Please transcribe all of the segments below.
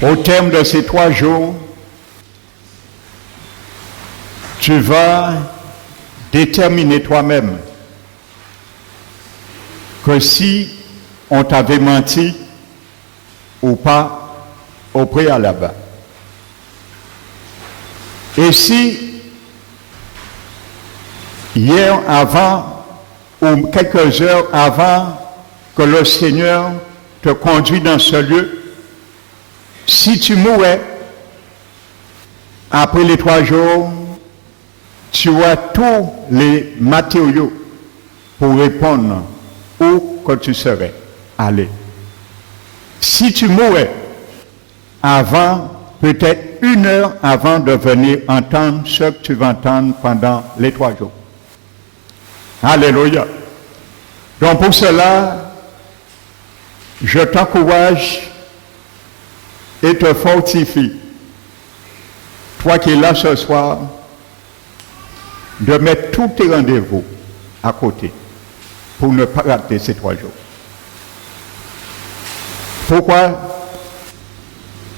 Au terme de ces 3 jours, tu vas déterminer toi-même que si on t'avait menti ou pas au préalable. Et si hier avant ou quelques heures avant que le Seigneur te conduise dans ce lieu, si tu mourais après les 3 jours, tu as tous les matériaux pour répondre où que tu serais allé. Si tu mourais avant, peut-être 1 heure avant de venir entendre ce que tu vas entendre pendant les 3 jours. Alléluia. Donc pour cela, je t'encourage et te fortifie, toi qui es là ce soir, de mettre tous tes rendez-vous à côté pour ne pas rater ces 3 jours. Pourquoi?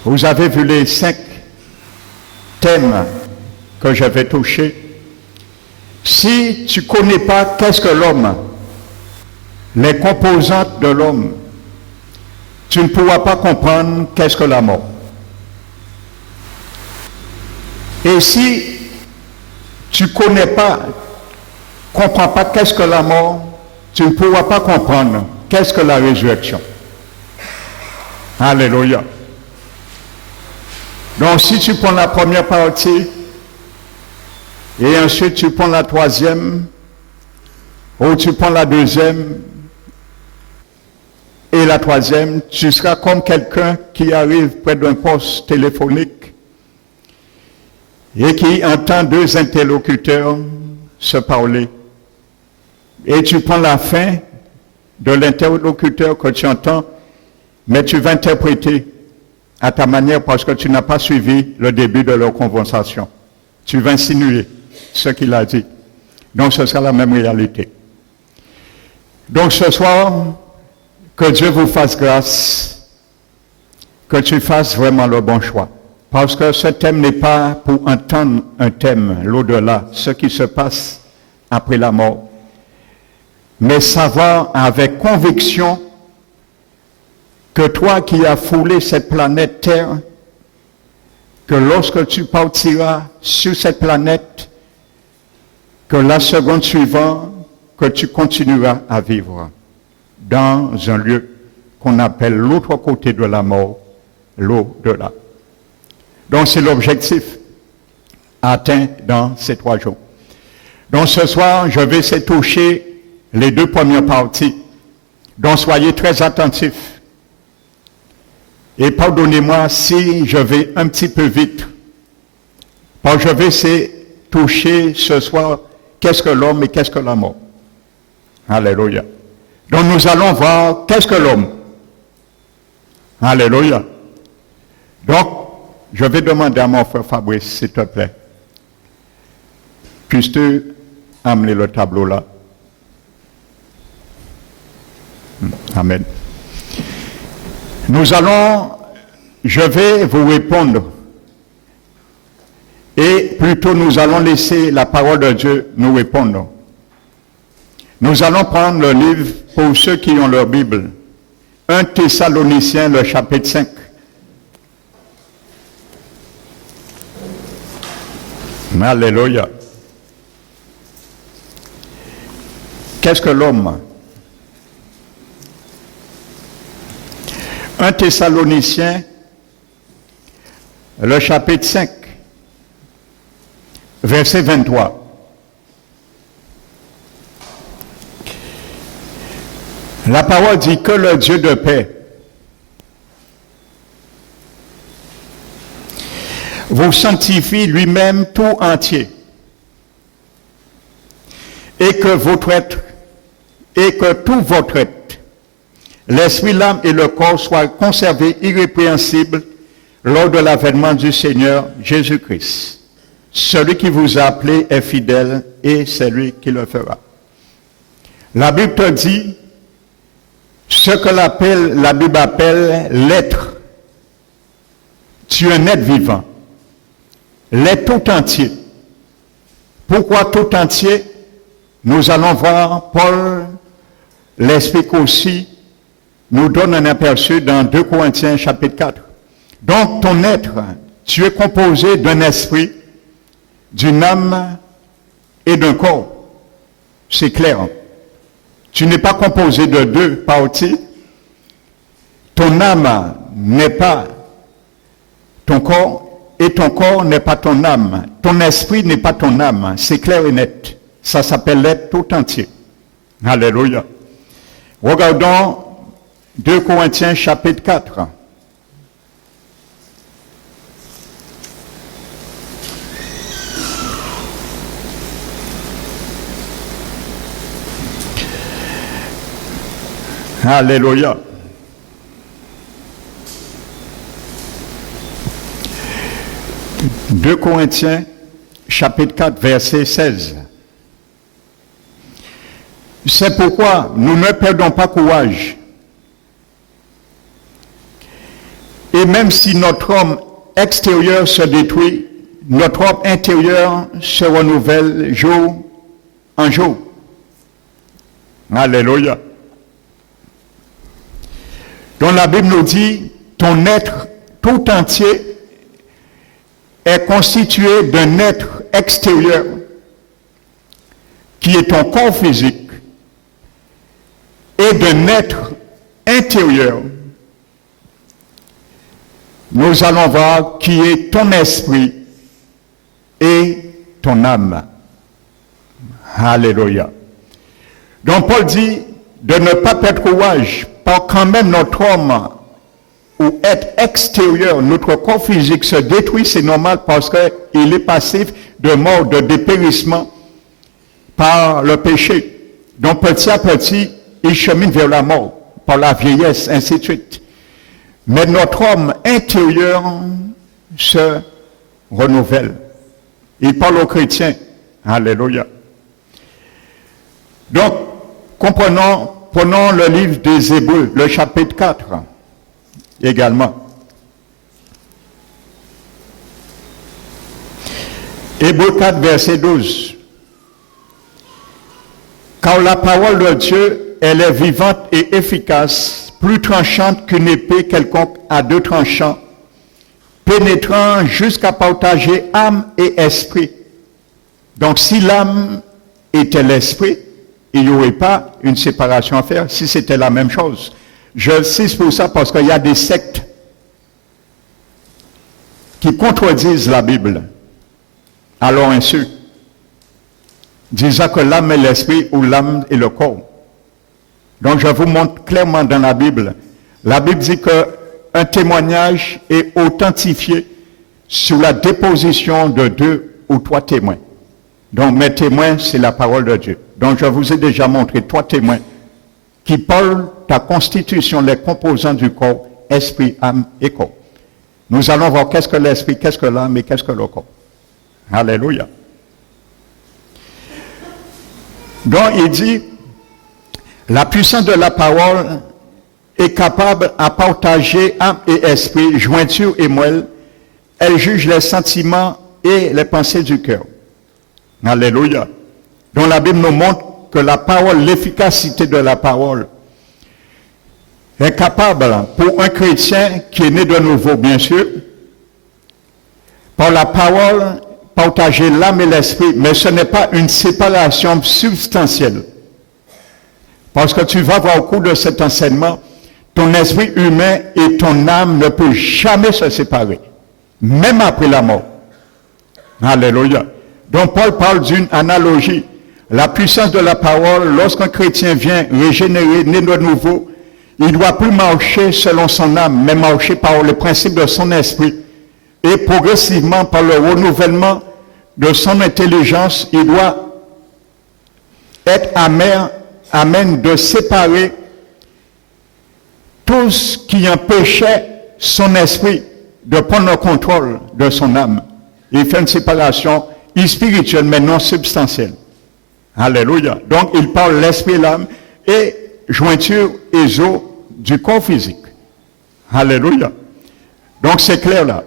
Vous avez vu les 5 thèmes que je vais toucher. Si tu ne connais pas qu'est-ce que l'homme, les composantes de l'homme, tu ne pourras pas comprendre qu'est-ce que la mort. Et si tu ne connais pas, comprends pas qu'est-ce que la mort, tu ne pourras pas comprendre qu'est-ce que la résurrection. Alléluia. Donc si tu prends la première partie, et ensuite tu prends la 3e, ou tu prends la 2e, et la 3e, tu seras comme quelqu'un qui arrive près d'un poste téléphonique et qui entend 2 interlocuteurs se parler. Et tu prends la fin de l'interlocuteur que tu entends, mais tu vas interpréter à ta manière parce que tu n'as pas suivi le début de leur conversation. Tu vas insinuer ce qu'il a dit. Donc ce sera la même réalité. Donc ce soir, que Dieu vous fasse grâce, que tu fasses vraiment le bon choix. Parce que ce thème n'est pas pour entendre un thème, l'au-delà, ce qui se passe après la mort, mais savoir avec conviction que toi qui as foulé cette planète Terre, que lorsque tu partiras sur cette planète, que la seconde suivante, que tu continueras à vivre dans un lieu qu'on appelle l'autre côté de la mort, l'au-delà. Donc c'est l'objectif atteint dans ces 3 jours. Donc ce soir, je vais essayer de toucher les 2 premières parties. Donc soyez très attentifs. Et pardonnez-moi si je vais un petit peu vite. Parce que je vais essayer de toucher ce soir qu'est-ce que l'homme et qu'est-ce que la mort. Alléluia. Donc nous allons voir qu'est-ce que l'homme. Alléluia. Donc, je vais demander à mon frère Fabrice, s'il te plaît, puisses-tu amener le tableau là? Amen. Je vais vous répondre. Et plutôt nous allons laisser la parole de Dieu nous répondre. Nous allons prendre le livre pour ceux qui ont leur Bible. 1 Thessaloniciens, le chapitre 5. Alléluia. Qu'est-ce que l'homme? 1 Thessaloniciens, le chapitre 5, verset 23. La parole dit que le Dieu de paix vous sanctifie lui-même tout entier, et que tout votre être, l'esprit, l'âme et le corps soient conservés irrépréhensibles lors de l'avènement du Seigneur Jésus-Christ. Celui qui vous a appelé est fidèle et c'est lui qui le fera. La Bible te dit ce que la Bible appelle l'être. tu es un être vivant. L'être tout entier. Pourquoi tout entier? Nous allons voir Paul l'explique aussi, nous donne un aperçu dans 2 Corinthiens chapitre 4. Donc ton être, tu es composé d'un esprit, d'une âme et d'un corps. C'est clair. Tu n'es pas composé de 2 parties. Ton âme n'est pas ton corps et ton corps n'est pas ton âme. Ton esprit n'est pas ton âme. C'est clair et net. Ça s'appelle l'être tout entier. Alléluia. Regardons 2 Corinthiens chapitre 4. Alléluia. « 2 Corinthiens, chapitre 4, verset 16. C'est pourquoi nous ne perdons pas courage. Et même si notre homme extérieur se détruit, notre homme intérieur se renouvelle jour en jour. » Alléluia. Donc la Bible nous dit, ton être tout entier est constitué d'un être extérieur qui est ton corps physique et d'un être intérieur. Nous allons voir qui est ton esprit et ton âme. Alléluia. Donc Paul dit de ne pas perdre courage, par quand même notre homme ou être extérieur, notre corps physique se détruit, c'est normal parce qu'il est passif de mort, de dépérissement par le péché. Donc petit à petit, il chemine vers la mort, par la vieillesse, ainsi de suite. Mais notre homme intérieur se renouvelle. Il parle aux chrétiens. Alléluia. Donc, prenons le livre des Hébreux, le chapitre 4, également. Hébreux 4, verset 12. Car la parole de Dieu, elle est vivante et efficace, plus tranchante qu'une épée quelconque à 2 tranchants, pénétrant jusqu'à partager âme et esprit. Donc si l'âme était l'esprit, il n'y aurait pas une séparation à faire si c'était la même chose. Je cite pour ça parce qu'il y a des sectes qui contredisent la Bible à leur insu, disant que l'âme est l'esprit ou l'âme est le corps. Donc je vous montre clairement dans la Bible. La Bible dit qu'un témoignage est authentifié sur la déposition de 2 ou 3 témoins. Donc mes témoins, c'est la parole de Dieu. Donc je vous ai déjà montré 3 témoins qui parlent de la constitution, les composants du corps, esprit, âme et corps. Nous allons voir qu'est-ce que l'esprit, qu'est-ce que l'âme et qu'est-ce que le corps. Alléluia. Donc il dit, la puissance de la parole est capable à partager âme et esprit, jointure et moelle. Elle juge les sentiments et les pensées du cœur. Alléluia. Donc la Bible nous montre que la parole, l'efficacité de la parole est capable pour un chrétien qui est né de nouveau, bien sûr, par la parole, partager l'âme et l'esprit, mais ce n'est pas une séparation substantielle. Parce que tu vas voir au cours de cet enseignement, ton esprit humain et ton âme ne peuvent jamais se séparer, même après la mort. Alléluia. Donc Paul parle d'une analogie. La puissance de la parole, lorsqu'un chrétien vient régénérer, né de nouveau, il ne doit plus marcher selon son âme, mais marcher par le principe de son esprit. Et progressivement, par le renouvellement de son intelligence, il doit être amène de séparer tout ce qui empêchait son esprit de prendre le contrôle de son âme. Il fait une séparation spirituelle, mais non substantielle. Alléluia. Donc, il parle l'esprit, l'âme et jointure et os du corps physique. Alléluia. Donc, c'est clair là.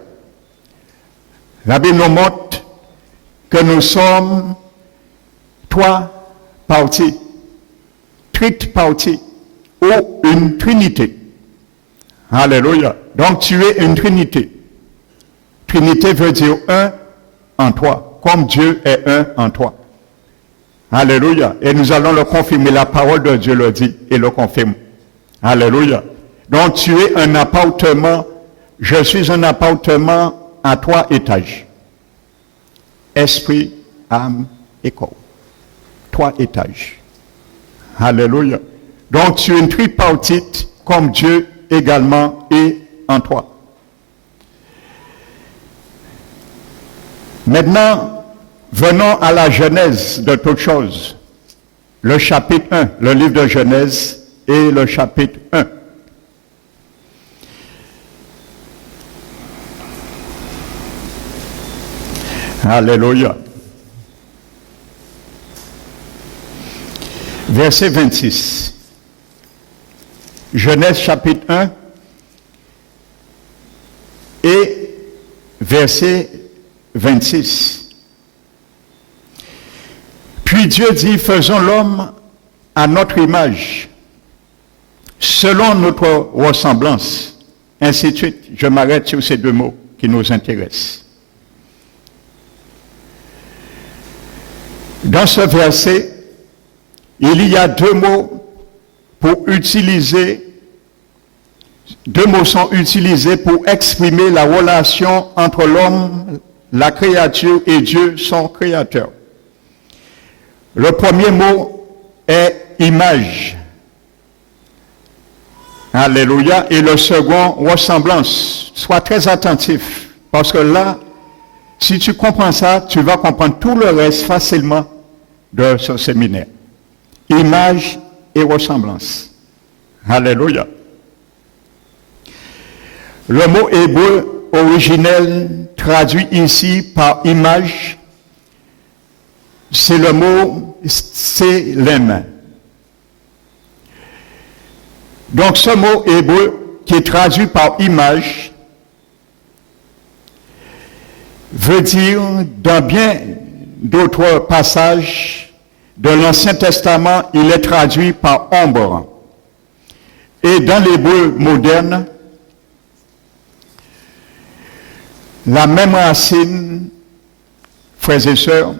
La Bible nous montre que nous sommes 3 parties, triparties, ou une trinité. Alléluia. Donc tu es une trinité. Trinité veut dire un en toi, comme Dieu est un en toi. Alléluia. Et nous allons le confirmer. La parole de Dieu le dit et le confirme. Alléluia. Donc tu es un appartement. Je suis un appartement à 3 étages. Esprit, âme et corps. 3 étages. Alléluia. Donc tu es une tripartite comme Dieu également est en toi. Maintenant, venons à la genèse de toutes choses. Le chapitre 1, le livre de Genèse et le chapitre 1. Alléluia. Verset 26. Genèse chapitre 1 et verset 26. Puis Dieu dit, faisons l'homme à notre image, selon notre ressemblance. Ainsi de suite. Je m'arrête sur ces 2 mots qui nous intéressent. Dans ce verset, il y a 2 mots pour utiliser, 2 mots sont utilisés pour exprimer la relation entre l'homme, la créature et Dieu, son créateur. Le premier mot est image. Alléluia. Et le second, ressemblance. Sois très attentif, parce que là, si tu comprends ça, tu vas comprendre tout le reste facilement de ce séminaire. Image et ressemblance. Alléluia. Le mot hébreu originel traduit ici par image, c'est le mot tselem. Donc ce mot hébreu qui est traduit par image veut dire, dans bien d'autres passages de l'Ancien Testament, il est traduit par ombre. Et dans l'hébreu moderne, la même racine, frères et sœurs,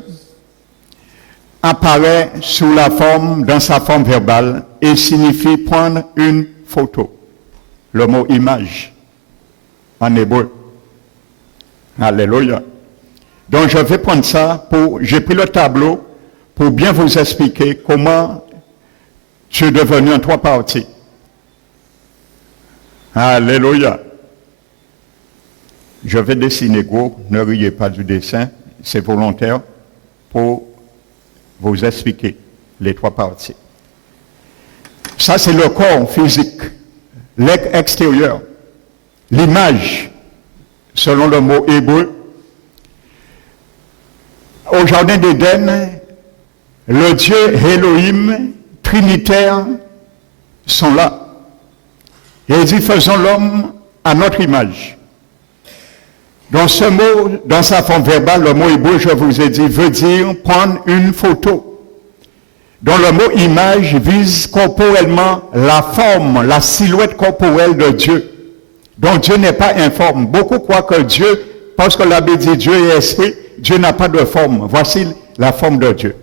apparaît sous la forme, dans sa forme verbale, et signifie prendre une photo. Le mot image, en hébreu. Alléluia. Donc je vais prendre ça j'ai pris le tableau pour bien vous expliquer comment tu es devenu en 3 parties. Alléluia. Je vais dessiner gros, ne riez pas du dessin, c'est volontaire pour vous expliquer les 3 parties. Ça c'est le corps physique, l'extérieur, l'image, selon le mot hébreu. Au jardin d'Éden, le Dieu Elohim, trinitaire, sont là. Et il dit, faisons l'homme à notre image. Dans ce mot, dans sa forme verbale, le mot hébreu, je vous ai dit, veut dire prendre une photo. Donc le mot image vise corporellement la forme, la silhouette corporelle de Dieu. Donc Dieu n'est pas informe. Beaucoup croient que Dieu, parce que la Bible dit Dieu est esprit, Dieu n'a pas de forme. Voici la forme de Dieu.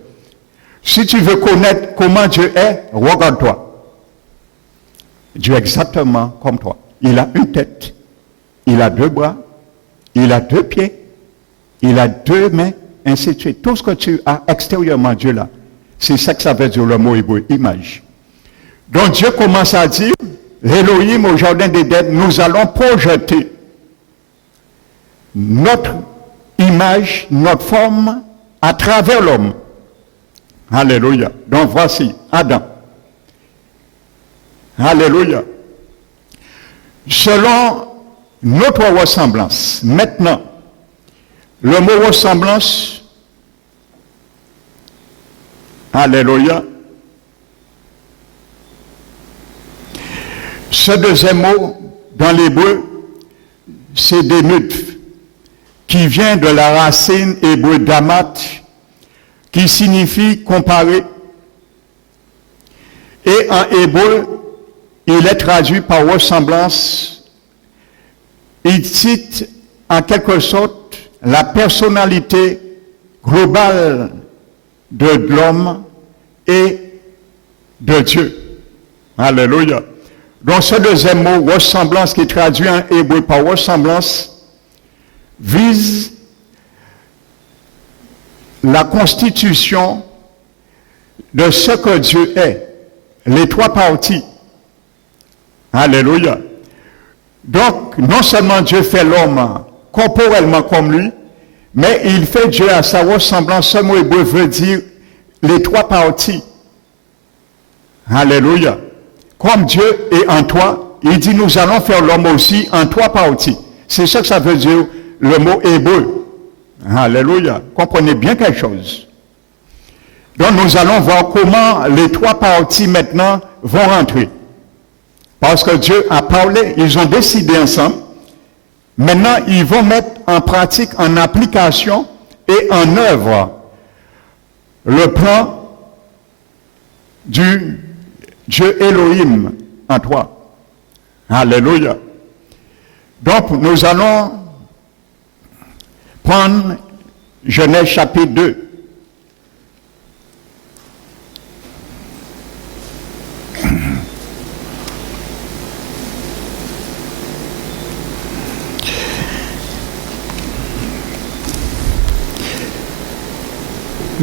Si tu veux connaître comment Dieu est, regarde-toi. Dieu est exactement comme toi. Il a une tête, il a 2 bras, il a 2 pieds, il a 2 mains, ainsi de suite. Tout ce que tu as extérieurement, Dieu là, c'est ça que ça veut dire le mot hébreu, image. Donc Dieu commence à dire, l'Élohim au jardin d'Éden, nous allons projeter notre image, notre forme à travers l'homme. Alléluia. Donc voici Adam. Alléluia. Selon notre ressemblance. Maintenant, le mot ressemblance, alléluia. Ce deuxième mot, dans l'hébreu, c'est des mutf, qui vient de la racine hébreu damat, qui signifie comparer. Et en hébreu, il est traduit par ressemblance. Il cite en quelque sorte la personnalité globale de l'homme et de Dieu. Alléluia. Donc ce deuxième mot, ressemblance, qui est traduit en hébreu par ressemblance, vise la constitution de ce que Dieu est, les trois parties. Alléluia. Donc, non seulement Dieu fait l'homme corporellement comme lui, mais il fait Dieu à sa ressemblance. Ce mot hébreu veut dire les trois parties. Alléluia. Comme Dieu est en toi, il dit nous allons faire l'homme aussi en trois parties. C'est ça que ça veut dire le mot hébreu. Alléluia. Comprenez bien quelque chose. Donc nous allons voir comment les trois parties maintenant vont rentrer. Parce que Dieu a parlé, ils ont décidé ensemble. Maintenant, ils vont mettre en pratique, en application et en œuvre le plan du Dieu Elohim en toi. Alléluia. Donc, nous allons prendre Genèse chapitre 2.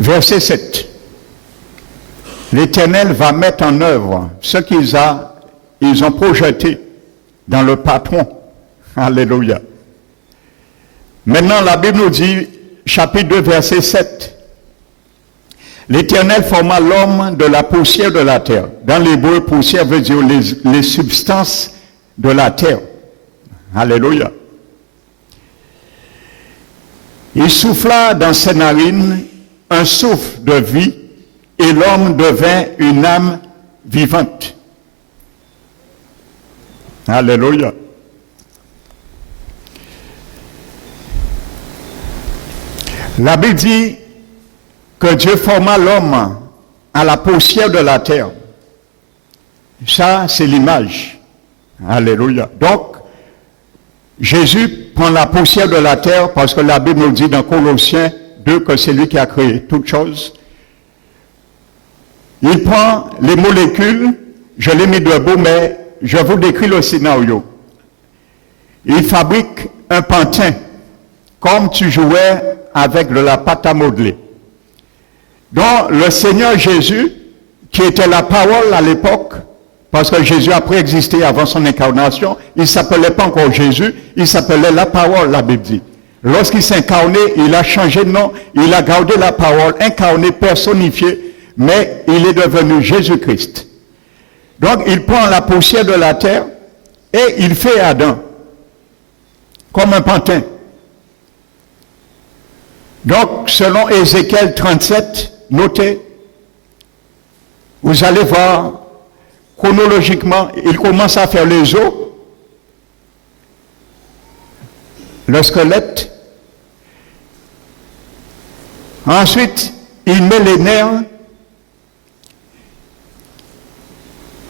Verset 7. L'Éternel va mettre en œuvre ce qu'ils ont projeté dans le patron. Alléluia. Maintenant, la Bible nous dit, chapitre 2, verset 7. L'Éternel forma l'homme de la poussière de la terre. Dans l'hébreu, poussière veut dire les substances de la terre. Alléluia. Il souffla dans ses narines un souffle de vie, et l'homme devint une âme vivante. Alléluia. La Bible dit que Dieu forma l'homme à la poussière de la terre. Ça, c'est l'image. Alléluia. Donc, Jésus prend la poussière de la terre parce que la Bible nous dit dans Colossiens 2 que c'est lui qui a créé toutes choses. Il prend les molécules, je l'ai mis debout, mais je vous décris le scénario. Il fabrique un pantin, comme tu jouais avec de la pâte à modeler. Donc, le Seigneur Jésus, qui était la parole à l'époque, parce que Jésus a préexisté avant son incarnation, il ne s'appelait pas encore Jésus, il s'appelait la parole, la Bible dit. Lorsqu'il s'est incarné, il a changé de nom, il a gardé la parole, incarné, personnifié, mais il est devenu Jésus-Christ. Donc, il prend la poussière de la terre et il fait Adam, comme un pantin. Donc, selon Ézéchiel 37, notez, vous allez voir, chronologiquement, il commence à faire les os, le squelette. Ensuite, il met les nerfs.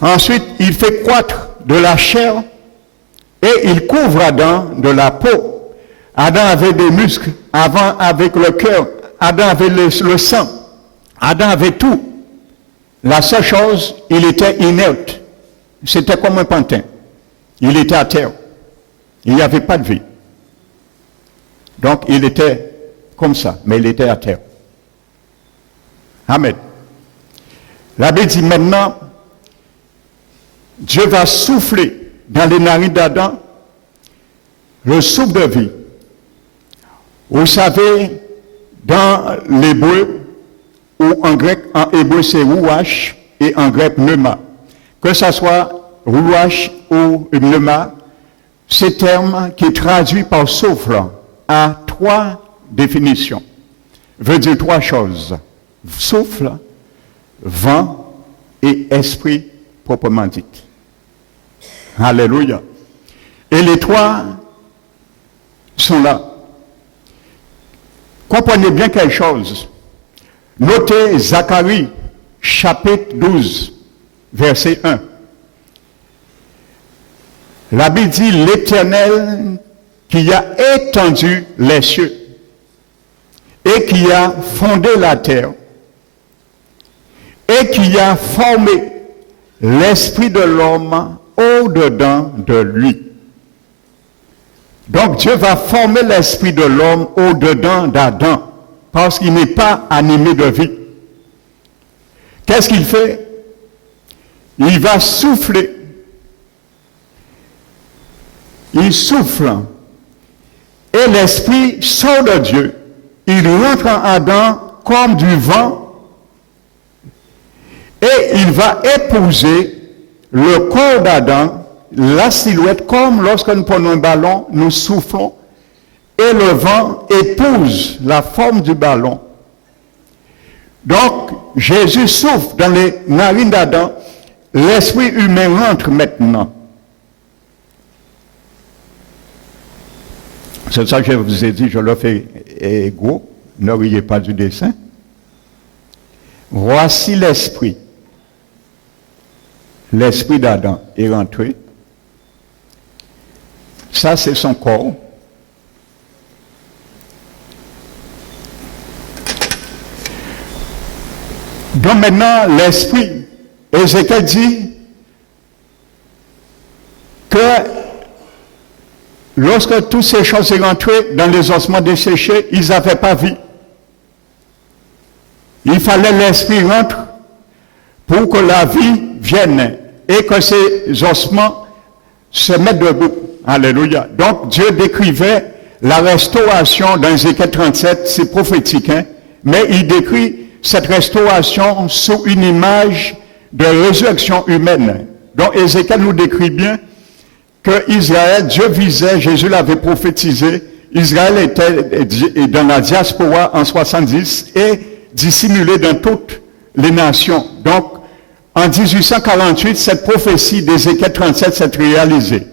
Ensuite, il fait croître de la chair et il couvre Adam de la peau. Adam avait des muscles, avant avec le cœur, Adam avait le sang, Adam avait tout. La seule chose, il était inerte. C'était comme un pantin. Il était à terre. Il n'y avait pas de vie. Donc, il était comme ça, mais il était à terre. Amen. La Bible dit maintenant, Dieu va souffler dans les narines d'Adam le souffle de vie. Vous savez, dans l'hébreu, ou en grec, en hébreu c'est rouach et en grec pneuma. Que ce soit rouach ou pneuma, ces termes qui est traduit par souffle a trois définitions. Veut dire trois choses. Souffle, vent et esprit proprement dit. Alléluia. Et les trois sont là. Comprenez bien quelque chose. Notez Zacharie, chapitre 12, verset 1. La Bible dit l'Éternel qui a étendu les cieux et qui a fondé la terre et qui a formé l'esprit de l'homme au-dedans de lui. Donc Dieu va former l'esprit de l'homme au-dedans d'Adam, parce qu'il n'est pas animé de vie. Qu'est-ce qu'il fait? Il va souffler. Il souffle. Et l'esprit sort de Dieu. Il rentre en Adam comme du vent. Et il va épouser le corps d'Adam, la silhouette, comme lorsque nous prenons un ballon, nous soufflons, et le vent épouse la forme du ballon. Donc, Jésus souffle dans les narines d'Adam, l'esprit humain rentre maintenant. C'est ça que je vous ai dit, je le fais égaux, ne riez pas du dessin. Voici l'esprit. L'esprit d'Adam est rentré. Ça, c'est son corps. Donc maintenant, l'esprit, Ézéchiel dit que lorsque toutes ces choses sont rentrées dans les ossements desséchés, ils n'avaient pas vie. Il fallait l'esprit rentre pour que la vie vienne et que ces ossements se mettent debout. Alléluia. Donc Dieu décrivait la restauration dans Ézéchiel 37, c'est prophétique, hein? Mais il décrit cette restauration sous une image de résurrection humaine. Donc Ézéchiel nous décrit bien que Israël, Dieu visait, Jésus l'avait prophétisé, Israël était dans la diaspora en 70 et dissimulé dans toutes les nations. Donc en 1848, cette prophétie d'Ézéchiel 37 s'est réalisée.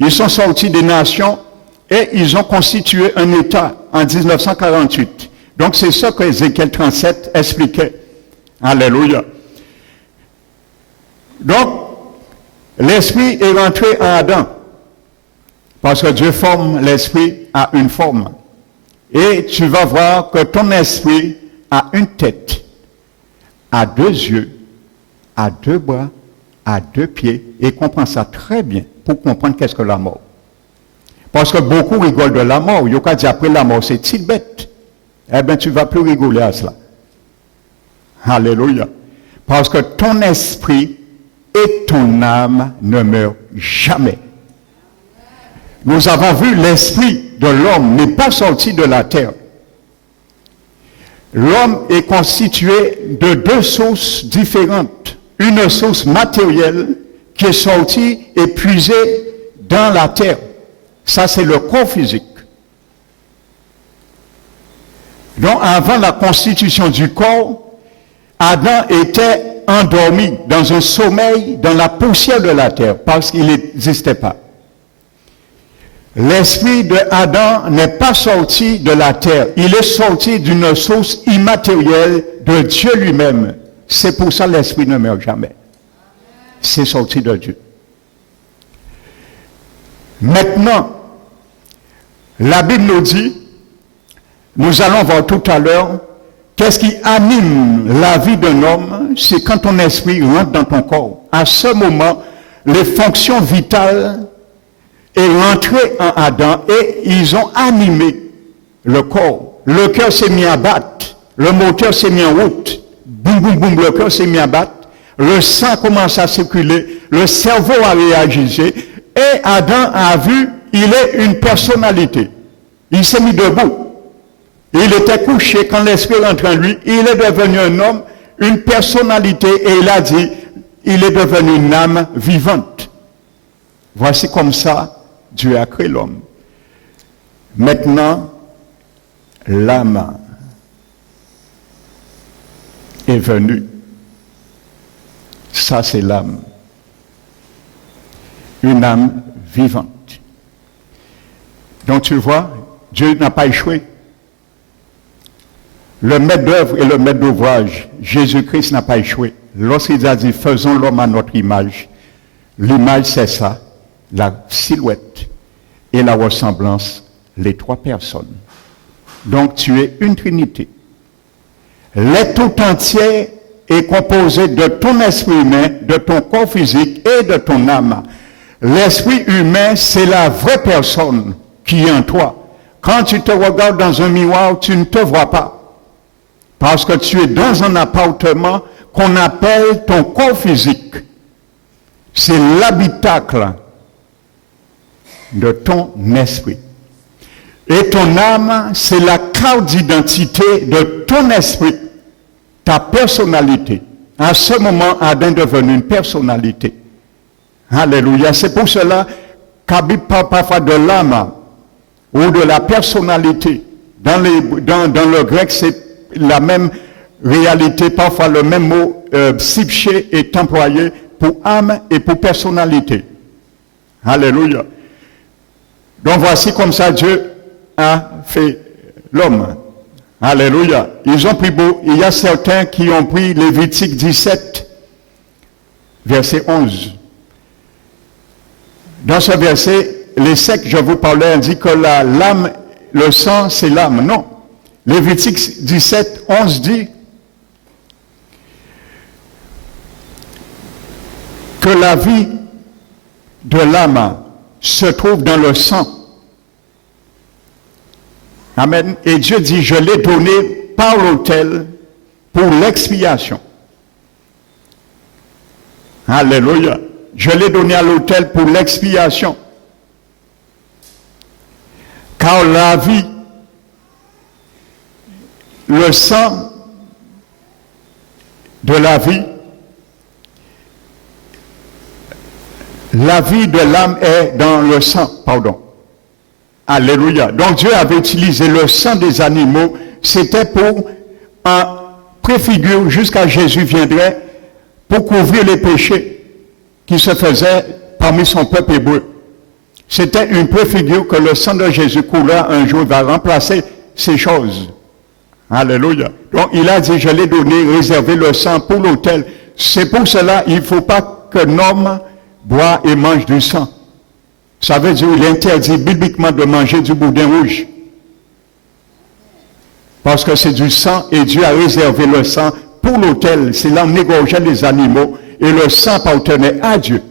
Ils sont sortis des nations et ils ont constitué un État en 1948. Donc c'est ça que Ézéchiel 37 expliquait. Alléluia. Donc, l'esprit est rentré en Adam. Parce que Dieu forme l'esprit à une forme. Et tu vas voir que ton esprit a une tête, a deux yeux, a deux bras, a deux pieds. Et comprends ça très bien pour comprendre qu'est-ce que la mort. Parce que beaucoup rigolent de la mort. Ils ont dit après la mort, c'est petite bête. Eh bien, tu ne vas plus rigoler à cela. Alléluia. Parce que ton esprit et ton âme ne meurent jamais. Nous avons vu l'esprit de l'homme n'est pas sorti de la terre. L'homme est constitué de deux sources différentes. Une source matérielle qui est sortie et puisée dans la terre. Ça, c'est le corps physique. Donc, avant la constitution du corps, Adam était endormi dans un sommeil dans la poussière de la terre parce qu'il n'existait pas. L'esprit de Adam n'est pas sorti de la terre. Il est sorti d'une source immatérielle de Dieu lui-même. C'est pour ça que l'esprit ne meurt jamais. C'est sorti de Dieu. Maintenant, la Bible nous dit, nous allons voir tout à l'heure, qu'est-ce qui anime la vie d'un homme? C'est quand ton esprit rentre dans ton corps. À ce moment, les fonctions vitales est rentré en Adam et ils ont animé le corps. Le cœur s'est mis à battre, le moteur s'est mis en route. Boum, boum, boum, le cœur s'est mis à battre. Le sang commence à circuler, le cerveau a réagi. Et Adam a vu, il est une personnalité. Il s'est mis debout. Il était couché quand l'esprit rentre en lui. Il est devenu un homme, une personnalité, et il a dit, il est devenu une âme vivante. Voici comme ça, Dieu a créé l'homme. Maintenant, l'âme est venue. Ça, c'est l'âme. Une âme vivante. Donc, tu vois, Dieu n'a pas échoué. le maître d'œuvre et le maître d'ouvrage, Jésus-Christ n'a pas échoué. Lorsqu'il a dit, faisons l'homme à notre image, l'image c'est ça, la silhouette et la ressemblance, les trois personnes. Donc tu es une trinité. L'être tout entier est composé de ton esprit humain, de ton corps physique et de ton âme. L'esprit humain, c'est la vraie personne qui est en toi. Quand tu te regardes dans un miroir, tu ne te vois pas. Parce que tu es dans un appartement qu'on appelle ton corps physique. C'est l'habitacle de ton esprit. Et ton âme, c'est la carte d'identité de ton esprit, ta personnalité. À ce moment, Adam est devenu une personnalité. Alléluia. C'est pour cela qu'Habib parle parfois de l'âme ou de la personnalité. Dans le grec, c'est la même réalité. Parfois, le même mot psyché est employé pour âme et pour personnalité. Alléluia. Donc voici comme ça Dieu a fait l'homme. Alléluia. Ils ont pris beau. Il y a certains qui ont pris Lévitique 17, verset 11. Dans ce verset, les sectes, je vous parlais, indiquent que l'âme, le sang, c'est l'âme. Non. Lévitique 17, 11 dit que la vie de l'âme se trouve dans le sang. Amen. Et Dieu dit, je l'ai donné par l'autel pour l'expiation. Alléluia. Je l'ai donné à l'autel pour l'expiation. Car la vie, le sang de la vie de l'âme est dans le sang, pardon. Alléluia. Donc Dieu avait utilisé le sang des animaux, c'était pour un préfigure jusqu'à Jésus viendrait pour couvrir les péchés qui se faisaient parmi son peuple hébreu. C'était une préfigure que le sang de Jésus coulera un jour, va remplacer ces choses. Alléluia. Donc il a dit, je l'ai donné, réservé le sang pour l'autel. C'est pour cela, il ne faut pas que l'homme boit et mange du sang. Ça veut dire qu'il est interdit bibliquement de manger du boudin rouge. Parce que c'est du sang et Dieu a réservé le sang pour l'autel. C'est là où on égorgeait les animaux et le sang appartenait à Dieu.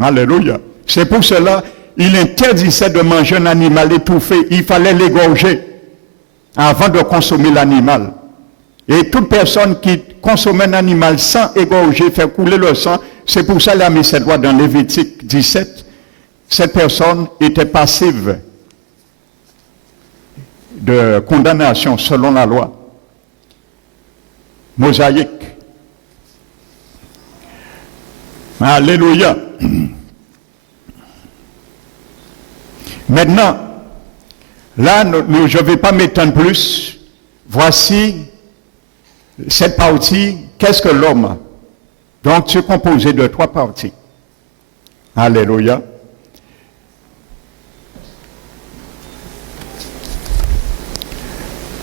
Alléluia. C'est pour cela il interdisait de manger un animal étouffé. Il fallait l'égorger avant de consommer l'animal. Et toute personne qui consommait un animal sans égorger, faire couler le sang, c'est pour ça qu'il a mis cette loi dans Lévitique 17. Cette personne était passive de condamnation selon la loi mosaïque. Alléluia. Maintenant, là, je ne vais pas m'étendre plus. Voici cette partie. Qu'est-ce que l'homme? Donc, tu es composé de trois parties. Alléluia.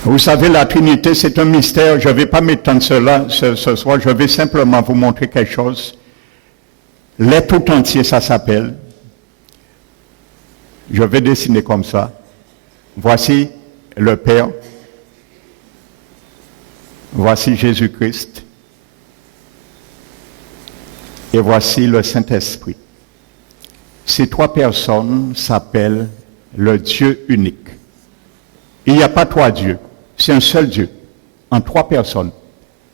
Vous savez, la Trinité, c'est un mystère. Je ne vais pas m'étendre ce soir. Je vais simplement vous montrer quelque chose. L'être tout entier, ça s'appelle. Je vais dessiner comme ça. Voici le Père. Voici Jésus-Christ. Et voici le Saint-Esprit. Ces trois personnes s'appellent le Dieu unique. Il n'y a pas trois dieux. C'est un seul Dieu, en trois personnes.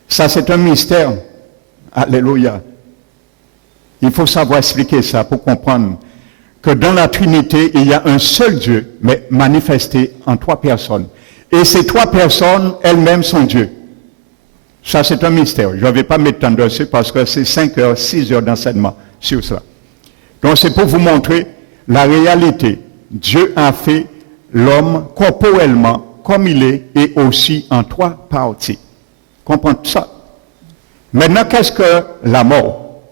Ça, c'est un mystère. Alléluia. Il faut savoir expliquer ça pour comprendre que dans la Trinité, il y a un seul Dieu, mais manifesté en trois personnes. Et ces trois personnes, elles-mêmes sont Dieu. Ça, c'est un mystère. Je ne vais pas m'étendre dessus parce que c'est 5 heures, 6 heures d'enseignement sur ça. Donc, c'est pour vous montrer la réalité. Dieu a fait l'homme corporellement comme il est et aussi en trois parties. Comprenez ça? Maintenant, qu'est-ce que la mort?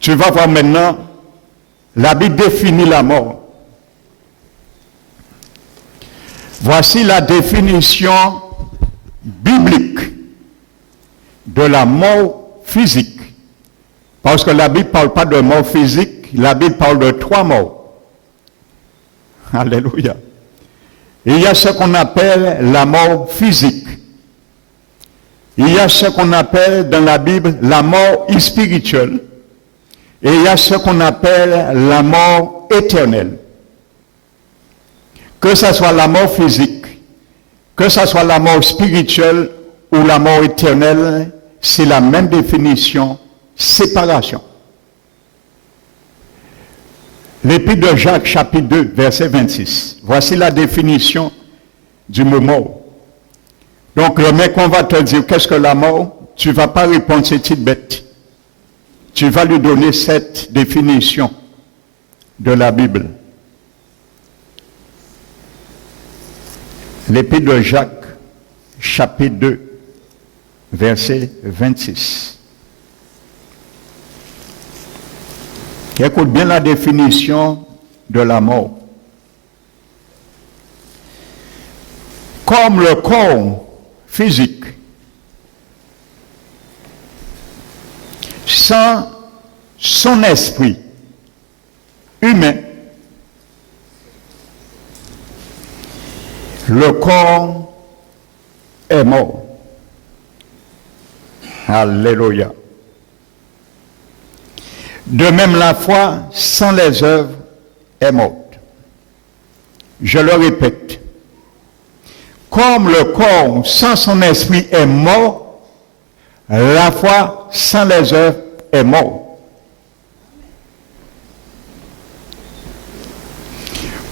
Tu vas voir maintenant, la Bible définit la mort. Voici la définition biblique de la mort physique. Parce que la Bible ne parle pas de mort physique, la Bible parle de 3 morts. Alléluia. Il y a ce qu'on appelle la mort physique. Il y a ce qu'on appelle dans la Bible la mort spirituelle. Et il y a ce qu'on appelle la mort éternelle. Que ce soit la mort physique, que ce soit la mort spirituelle ou la mort éternelle, c'est la même définition, séparation. L'Épître de Jacques, chapitre 2, verset 26. Voici la définition du mot mort. Donc le mec, on va te dire, qu'est-ce que la mort? Tu ne vas pas répondre, c'est petite bête. Tu vas lui donner cette définition de la Bible. L'Épître de Jacques, chapitre 2, verset 26. Écoute bien la définition de la mort. Comme le corps physique, sans son esprit humain, le corps est mort. Alléluia. De même, la foi sans les œuvres est morte. Je le répète. Comme le corps sans son esprit est mort, la foi sans les œuvres est morte.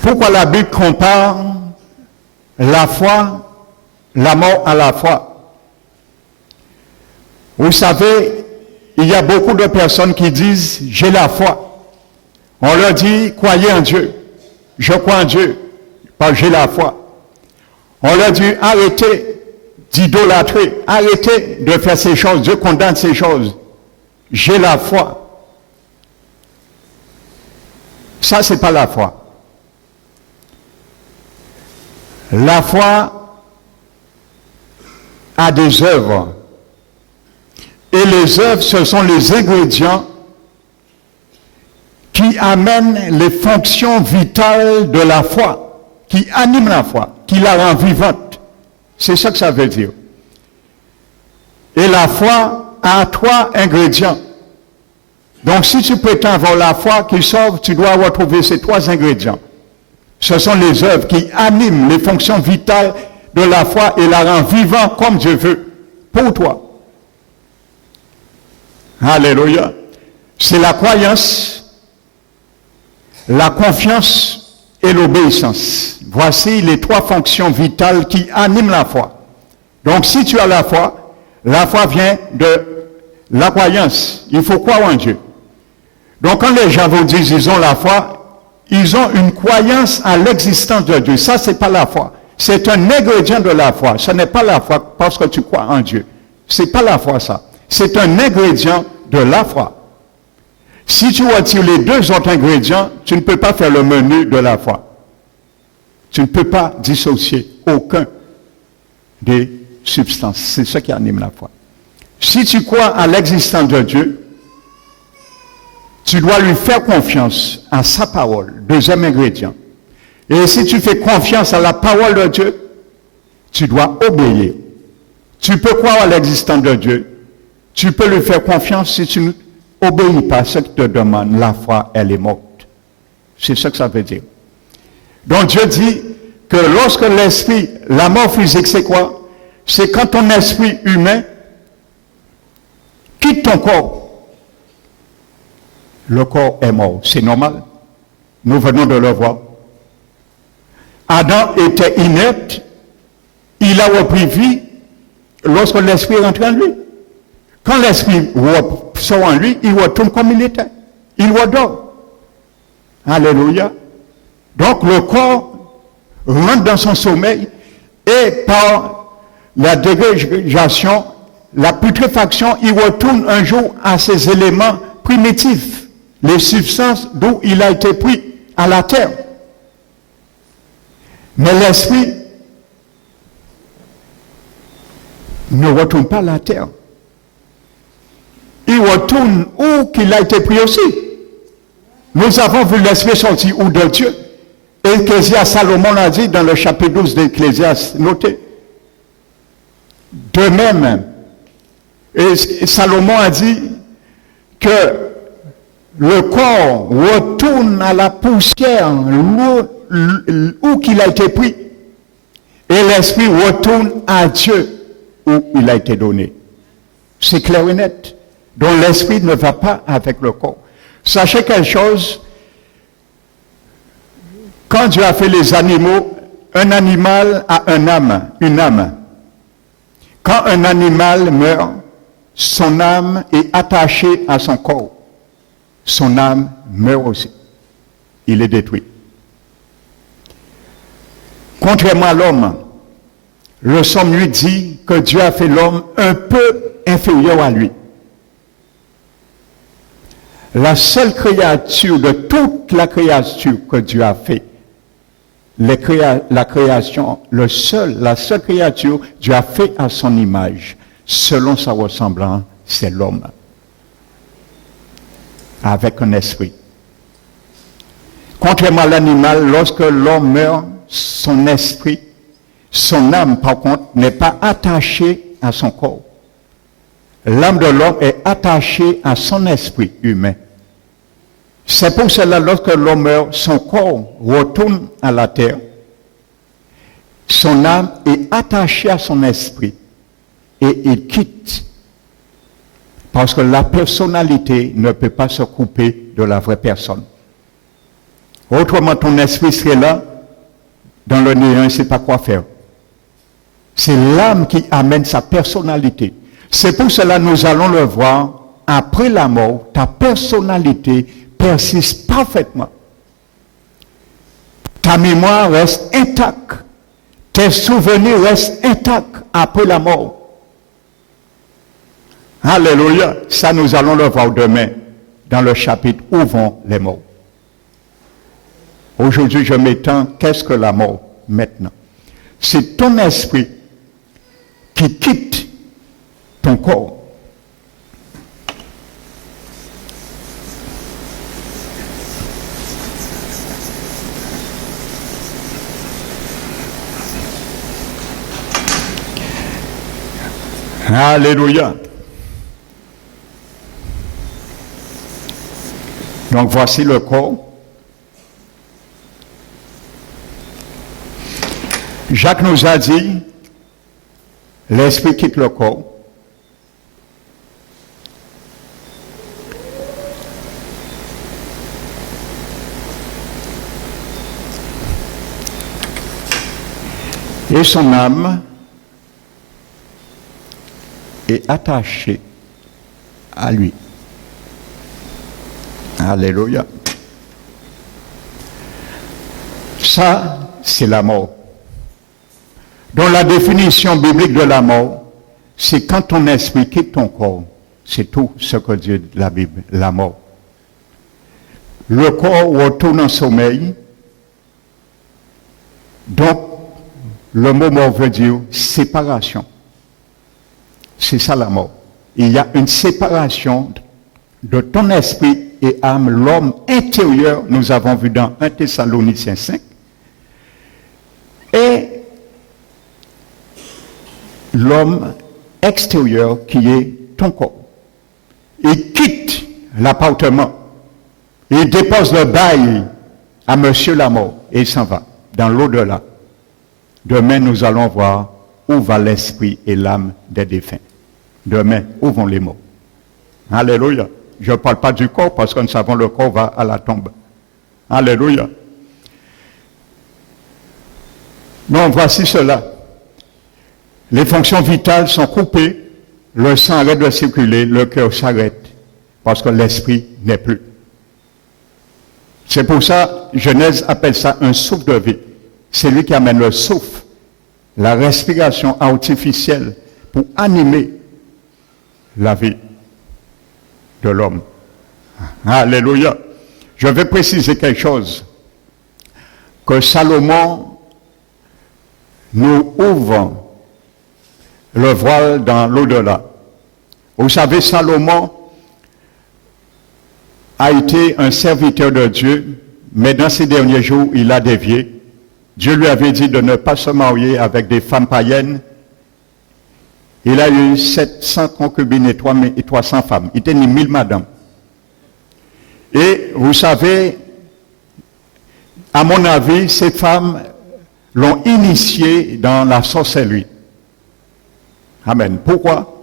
Pourquoi la Bible compare la foi, la mort à la foi? Vous savez, il y a beaucoup de personnes qui disent « j'ai la foi ». On leur dit « croyez en Dieu ». Je crois en Dieu, parce que j'ai la foi. On leur dit « arrêtez d'idolâtrer, arrêtez de faire ces choses, Dieu condamne ces choses. J'ai la foi ». Ça, c'est pas la foi. La foi a des œuvres. Et les œuvres, ce sont les ingrédients qui amènent les fonctions vitales de la foi, qui animent la foi, qui la rend vivante. C'est ça que ça veut dire. Et la foi a 3 ingrédients. Donc si tu prétends avoir la foi qui sauve, tu dois retrouver ces 3 ingrédients. Ce sont les œuvres qui animent les fonctions vitales de la foi et la rend vivante comme Dieu veut pour toi. Alléluia. C'est la croyance, la confiance et l'obéissance. Voici les 3 fonctions vitales qui animent la foi. Donc si tu as la foi vient de la croyance. Il faut croire en Dieu. Donc quand les gens vous disent ils ont la foi, ils ont une croyance à l'existence de Dieu. Ça, c'est pas la foi. C'est un ingrédient de la foi. Ce n'est pas la foi parce que tu crois en Dieu. C'est pas la foi, ça. C'est un ingrédient de la foi. Si tu retires les 2 autres ingrédients, tu ne peux pas faire le menu de la foi. Tu ne peux pas dissocier aucun des substances. C'est ce qui anime la foi. Si tu crois à l'existence de Dieu, tu dois lui faire confiance à sa parole, 2e ingrédient. Et si tu fais confiance à la parole de Dieu, tu dois obéir. Tu peux croire à l'existence de Dieu. Tu peux lui faire confiance si tu n'obéis pas à ce qu'il te demande. La foi, elle est morte. C'est ce que ça veut dire. Donc Dieu dit que lorsque l'esprit, la mort physique, c'est quoi? C'est quand ton esprit humain quitte ton corps. Le corps est mort. C'est normal. Nous venons de le voir. Adam était inerte. Il a repris vie lorsque l'esprit rentre en lui. Quand l'esprit sort en lui, il retourne comme il était. Il redort. Alléluia. Donc le corps rentre dans son sommeil et par la dégrégation, la putréfaction, il retourne un jour à ses éléments primitifs, les substances d'où il a été pris à la terre. Mais l'esprit ne retourne pas à la terre. Il retourne où qu'il a été pris aussi. Nous avons vu l'Esprit sortir où de Dieu. Ecclésiaste, Salomon l'a dit dans le chapitre 12 d'Ecclésiaste, notez. De même, et Salomon a dit que le corps retourne à la poussière où qu'il a été pris. Et l'esprit retourne à Dieu où il a été donné. C'est clair et net. Donc l'esprit ne va pas avec le corps. Sachez quelque chose, quand Dieu a fait les animaux, un animal a une âme. Quand un animal meurt, son âme est attachée à son corps. Son âme meurt aussi. Il est détruit. Contrairement à l'homme, le Somme 8 dit que Dieu a fait l'homme un peu inférieur à lui. La seule créature de toute la créature que Dieu a fait, la seule créature, Dieu a fait à son image, selon sa ressemblance, c'est l'homme. Avec un esprit. Contrairement à l'animal, lorsque l'homme meurt, son esprit, son âme, par contre, n'est pas attachée à son corps. L'âme de l'homme est attachée à son esprit humain. C'est pour cela, lorsque l'homme meurt, son corps retourne à la terre. Son âme est attachée à son esprit et il quitte. Parce que la personnalité ne peut pas se couper de la vraie personne. Autrement, ton esprit serait là, dans le néant, il ne sait pas quoi faire. C'est l'âme qui amène sa personnalité. C'est pour cela que nous allons le voir, après la mort, ta personnalité persiste parfaitement. Ta mémoire reste intacte. Tes souvenirs restent intacts après la mort. Alléluia. Ça, nous allons le voir demain dans le chapitre Où vont les morts. Aujourd'hui, je m'étends. Qu'est-ce que la mort maintenant? C'est ton esprit qui quitte ton corps. Alléluia. Donc voici le corps. Jacques nous a dit, l'esprit quitte le corps. Et son âme est attachée à lui. Alléluia. Ça, c'est la mort. Donc la définition biblique de la mort, c'est quand ton esprit quitte ton corps. C'est tout ce que dit la Bible, la mort. Le corps retourne en sommeil. Donc, le mot mort veut dire séparation. C'est ça la mort. Il y a une séparation de ton esprit et âme, l'homme intérieur, nous avons vu dans 1 Thessaloniciens 5, et l'homme extérieur qui est ton corps. Il quitte l'appartement, il dépose le bail à monsieur la mort et il s'en va dans l'au-delà. Demain, nous allons voir où va l'esprit et l'âme des défunts. Demain, où vont les morts? Alléluia. Je ne parle pas du corps parce que nous savons que le corps va à la tombe. Alléluia. Donc, voici cela. Les fonctions vitales sont coupées, le sang arrête de circuler, le cœur s'arrête parce que l'esprit n'est plus. C'est pour ça, Genèse appelle ça un souffle de vie. C'est lui qui amène le souffle, la respiration artificielle pour animer la vie de l'homme. Alléluia. Je vais préciser quelque chose. Que Salomon nous ouvre le voile dans l'au-delà. Vous savez, Salomon a été un serviteur de Dieu, mais dans ces derniers jours, il a dévié. Dieu lui avait dit de ne pas se marier avec des femmes païennes. Il a eu 700 concubines et 300 femmes. Il était 1000 madames. Et vous savez, à mon avis, ces femmes l'ont initié dans la sorcellerie. Amen. Pourquoi?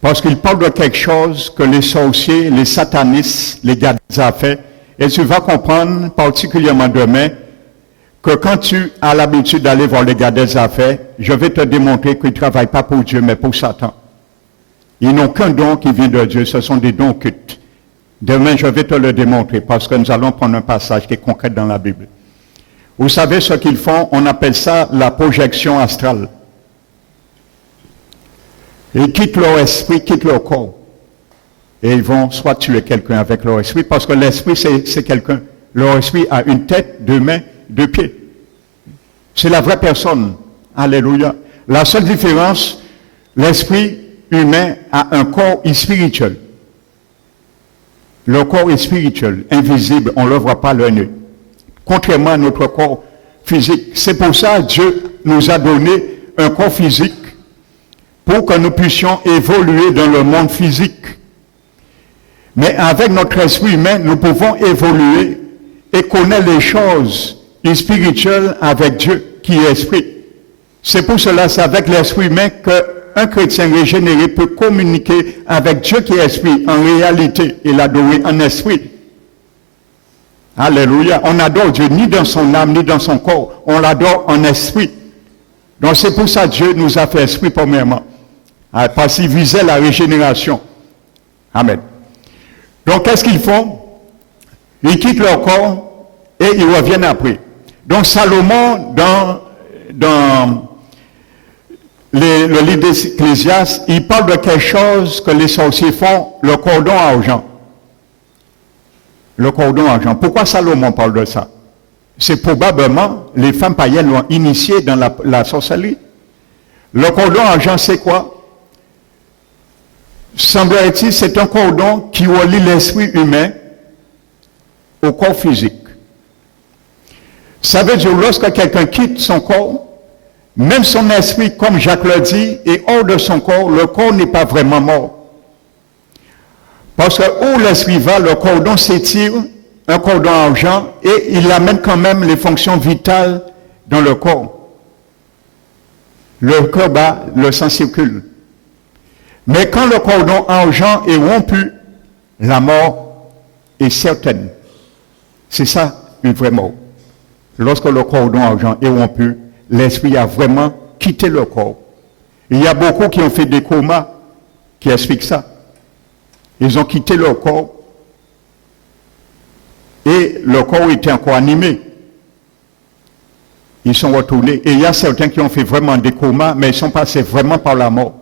Parce qu'il parle de quelque chose que les sorciers, les satanistes, les gars des affaires, et tu vas comprendre particulièrement demain que quand tu as l'habitude d'aller voir les gars des affaires, je vais te démontrer qu'ils ne travaillent pas pour Dieu, mais pour Satan. Ils n'ont qu'un don qui vient de Dieu, ce sont des dons occultes. Demain, je vais te le démontrer parce que nous allons prendre un passage qui est concret dans la Bible. Vous savez ce qu'ils font? On appelle ça la projection astrale. Ils quittent leur esprit, quittent leur corps. Et ils vont soit tuer quelqu'un avec leur esprit, parce que l'esprit, c'est quelqu'un. Leur esprit a une tête, deux mains, deux pieds. C'est la vraie personne. Alléluia. La seule différence, l'esprit humain a un corps spirituel. Le corps est spirituel, invisible, on ne le voit pas à l'œil nu. Contrairement à notre corps physique. C'est pour ça que Dieu nous a donné un corps physique pour que nous puissions évoluer dans le monde physique. Mais avec notre esprit humain, nous pouvons évoluer et connaître les choses spirituelles avec Dieu qui est esprit. C'est pour cela, c'est avec l'esprit humain qu'un chrétien régénéré peut communiquer avec Dieu qui est esprit en réalité et l'adorer en esprit. Alléluia. On adore Dieu ni dans son âme ni dans son corps. On l'adore en esprit. Donc c'est pour ça que Dieu nous a fait esprit premièrement. Parce qu'il visait la régénération. Amen. Donc qu'est-ce qu'ils font? Ils quittent leur corps et ils reviennent après. Donc Salomon, dans le livre d'Ecclésiaste, il parle de quelque chose que les sorciers font, le cordon argent. Le cordon argent. Pourquoi Salomon parle de ça? C'est probablement, les femmes païennes l'ont initié dans la sorcellerie. Le cordon argent, c'est quoi? Semblerait-il, c'est un cordon qui relie l'esprit humain au corps physique. Ça veut dire, lorsque quelqu'un quitte son corps, même son esprit, comme Jacques l'a dit, est hors de son corps, le corps n'est pas vraiment mort. Parce que où l'esprit va, le cordon s'étire, un cordon argent, et il amène quand même les fonctions vitales dans le corps. Le cœur bat, le sang circule. Mais quand le cordon argent est rompu, la mort est certaine. C'est ça, une vraie mort. Lorsque le cordon argent est rompu, l'esprit a vraiment quitté le corps. Il y a beaucoup qui ont fait des comas qui expliquent ça. Ils ont quitté leur corps et leur corps était encore animé. Ils sont retournés. Et il y a certains qui ont fait vraiment des comas, mais ils sont passés vraiment par la mort.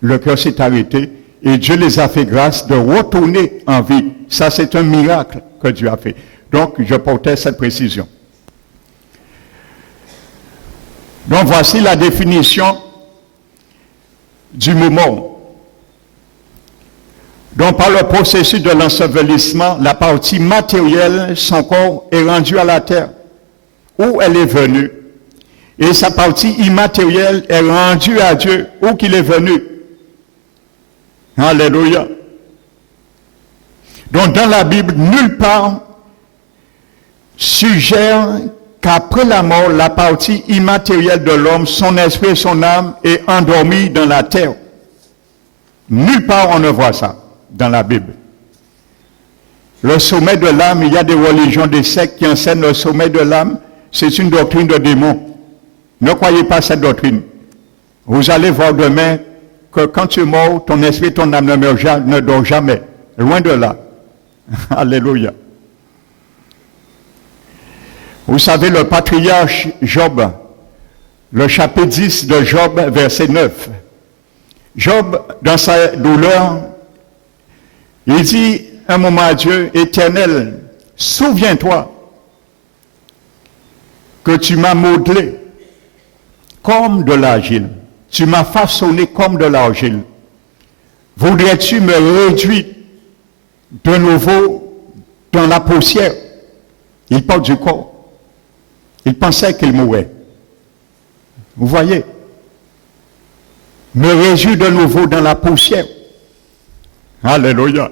Le cœur s'est arrêté et Dieu les a fait grâce de retourner en vie. Ça, c'est un miracle que Dieu a fait. Donc, je portais cette précision. Donc, voici la définition du moment. Donc, par le processus de l'ensevelissement, la partie matérielle, son corps, est rendue à la terre, où elle est venue. Et sa partie immatérielle est rendue à Dieu, où qu'il est venu. Alléluia. Donc, dans la Bible, nulle part suggère qu'après la mort, la partie immatérielle de l'homme, son esprit et son âme, est endormie dans la terre. Nulle part on ne voit ça dans la Bible. Le sommet de l'âme, il y a des religions, des sectes qui enseignent le sommet de l'âme, c'est une doctrine de démon. Ne croyez pas cette doctrine. Vous allez voir demain que quand tu es mort, ton esprit et ton âme ne dorment jamais. Loin de là. Alléluia. Vous savez, le patriarche Job, le chapitre 10 de Job, verset 9. Job, dans sa douleur, il dit un moment à Dieu, Éternel, souviens-toi que tu m'as modelé comme de l'argile. tu m'as façonné comme de l'argile. Voudrais-tu me réduire de nouveau dans la poussière? Il parle du corps. Il pensait qu'il mourait. Vous voyez? Me réduire de nouveau dans la poussière. Alléluia.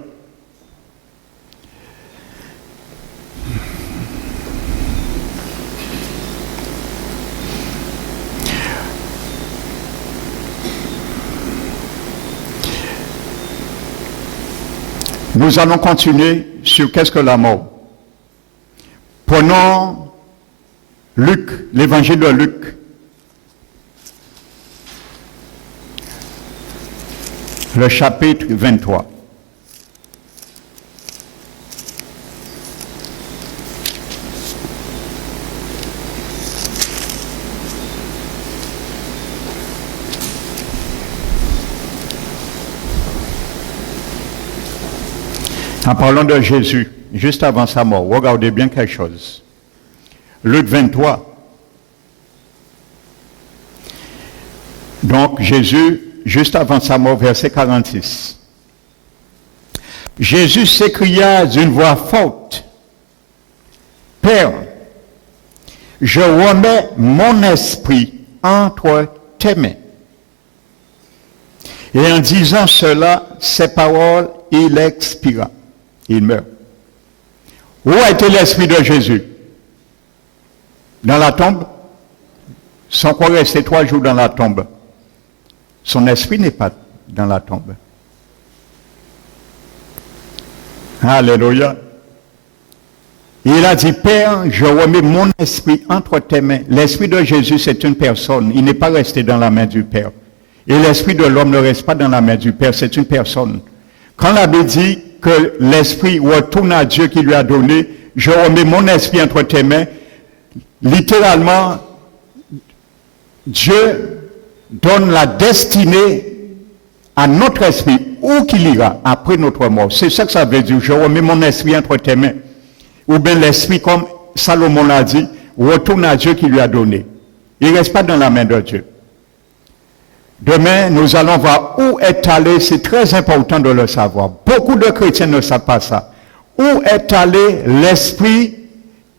Nous allons continuer sur qu'est-ce que la mort. Prenons Luc, l'évangile de Luc. Le chapitre 23. En parlant de Jésus, juste avant sa mort, regardez bien quelque chose. Luc 23. Donc, Jésus, juste avant sa mort, verset 46. Jésus s'écria d'une voix forte, « Père, je remets mon esprit entre tes mains. » Et en disant cela, ces paroles, il expira. Il meurt. Où a été l'esprit de Jésus? Dans la tombe? Son corps est resté 3 jours dans la tombe. Son esprit n'est pas dans la tombe. Alléluia. Il a dit, Père, je remets mon esprit entre tes mains. L'esprit de Jésus, c'est une personne. Il n'est pas resté dans la main du Père. Et l'esprit de l'homme ne reste pas dans la main du Père, c'est une personne. Quand la Bible dit que l'esprit retourne à Dieu qui lui a donné, je remets mon esprit entre tes mains, littéralement, Dieu donne la destinée à notre esprit, où qu'il ira après notre mort. C'est ça que ça veut dire, je remets mon esprit entre tes mains. Ou bien l'esprit, comme Salomon l'a dit, retourne à Dieu qui lui a donné. Il ne reste pas dans la main de Dieu. Demain, nous allons voir où est allé, c'est très important de le savoir. Beaucoup de chrétiens ne savent pas ça. Où est allé l'esprit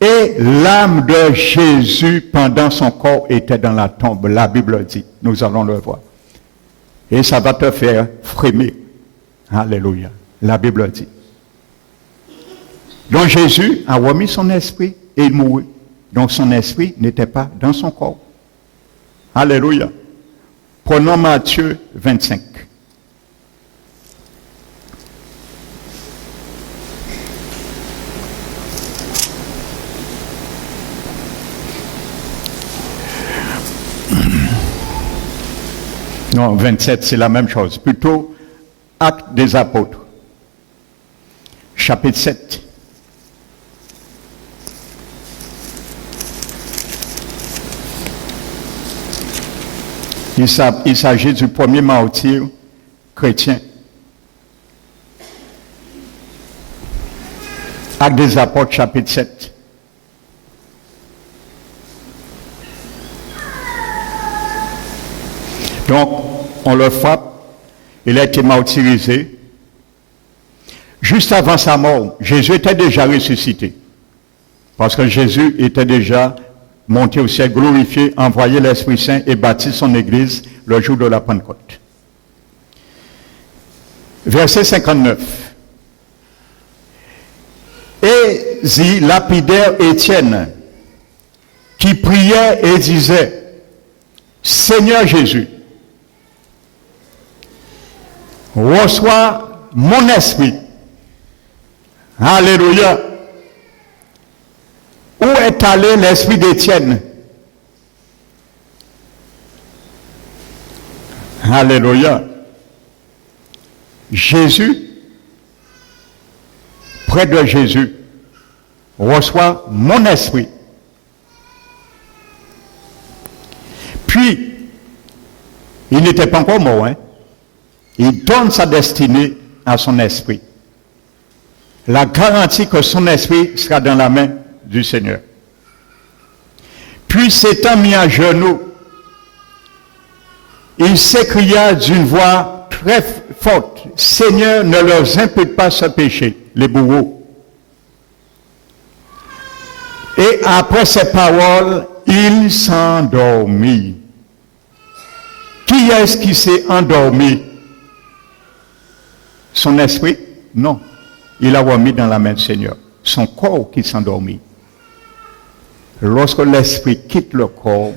et l'âme de Jésus pendant son corps était dans la tombe. La Bible dit, nous allons le voir. Et ça va te faire frémir. Alléluia. La Bible dit. Donc Jésus a remis son esprit et il mourut. Donc son esprit n'était pas dans son corps. Alléluia. Prenons Matthieu 25. Non, 27, c'est la même chose. Plutôt, Actes des Apôtres. Chapitre 7. Il s'agit du premier martyr chrétien. Actes des Apôtres, chapitre 7. Donc, on le frappe, il a été martyrisé. Juste avant sa mort, Jésus était déjà ressuscité. Parce que Jésus était déjà monté au ciel, glorifié, envoyé l'Esprit Saint et bâti son Église le jour de la Pentecôte. Verset 59. Et ils lapidèrent Étienne, qui priait et disait, Seigneur Jésus, reçois mon esprit. Alléluia. Où est allé l'esprit d'Étienne? Alléluia. Jésus, près de Jésus, reçoit mon esprit. Puis, il n'était pas encore mort, hein? Il donne sa destinée à son esprit. La garantie que son esprit sera dans la main du Seigneur. Puis s'étant mis à genoux, il s'écria d'une voix très forte, « Seigneur, ne leur impute pas ce péché, les bourreaux. » Et après ces paroles, il s'endormit. Qui est-ce qui s'est endormi? Son esprit? Non. Il a remis dans la main du Seigneur. Son corps qui s'endormit. Lorsque l'esprit quitte le corps,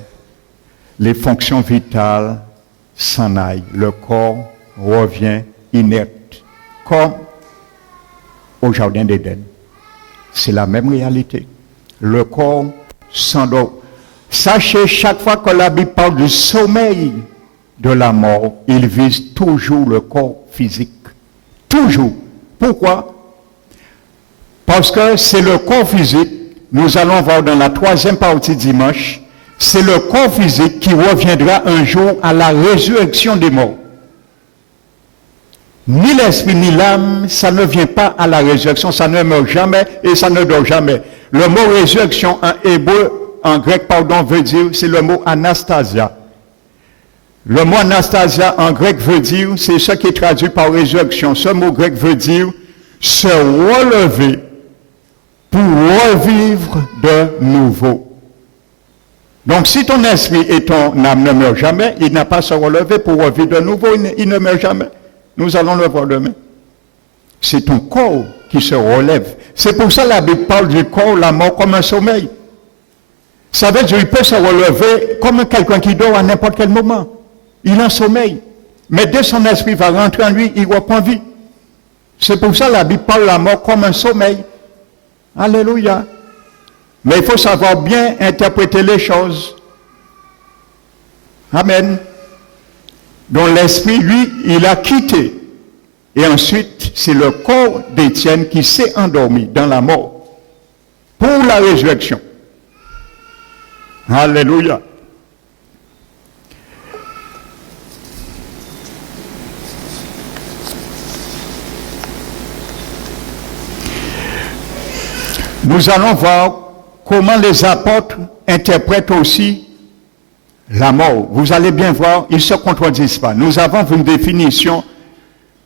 les fonctions vitales s'en aillent. Le corps revient inerte, comme au jardin d'Éden. C'est la même réalité. Le corps s'endort. Sachez, chaque fois que la Bible parle du sommeil de la mort, il vise toujours le corps physique. Toujours. Pourquoi? Parce que c'est le corps physique, nous allons voir dans la 3e partie dimanche, c'est le corps physique qui reviendra un jour à la résurrection des morts. Ni l'esprit ni l'âme, ça ne vient pas à la résurrection, ça ne meurt jamais et ça ne dort jamais. Le mot résurrection en hébreu, en grec, veut dire, c'est le mot anastasia. Le mot anastasia en grec veut dire, c'est ce qui est traduit par résurrection. Ce mot grec veut dire se relever pour revivre de nouveau. Donc si ton esprit et ton âme ne meurent jamais, il n'a pas à se relever pour revivre de nouveau, il ne meurt jamais. Nous allons le voir demain. C'est ton corps qui se relève. C'est pour ça que la Bible parle du corps, la mort, comme un sommeil. Ça veut dire qu'il peut se relever comme quelqu'un qui dort à n'importe quel moment. Il en sommeil. Mais dès son esprit va rentrer en lui, il reprend vie. C'est pour ça que la Bible parle de la mort comme un sommeil. Alléluia. Mais il faut savoir bien interpréter les choses. Amen. Donc l'esprit, lui, il a quitté. Et ensuite, c'est le corps d'Étienne qui s'est endormi dans la mort pour la résurrection. Alléluia. Nous allons voir comment les apôtres interprètent aussi la mort. Vous allez bien voir, ils ne se contredisent pas. Nous avons une définition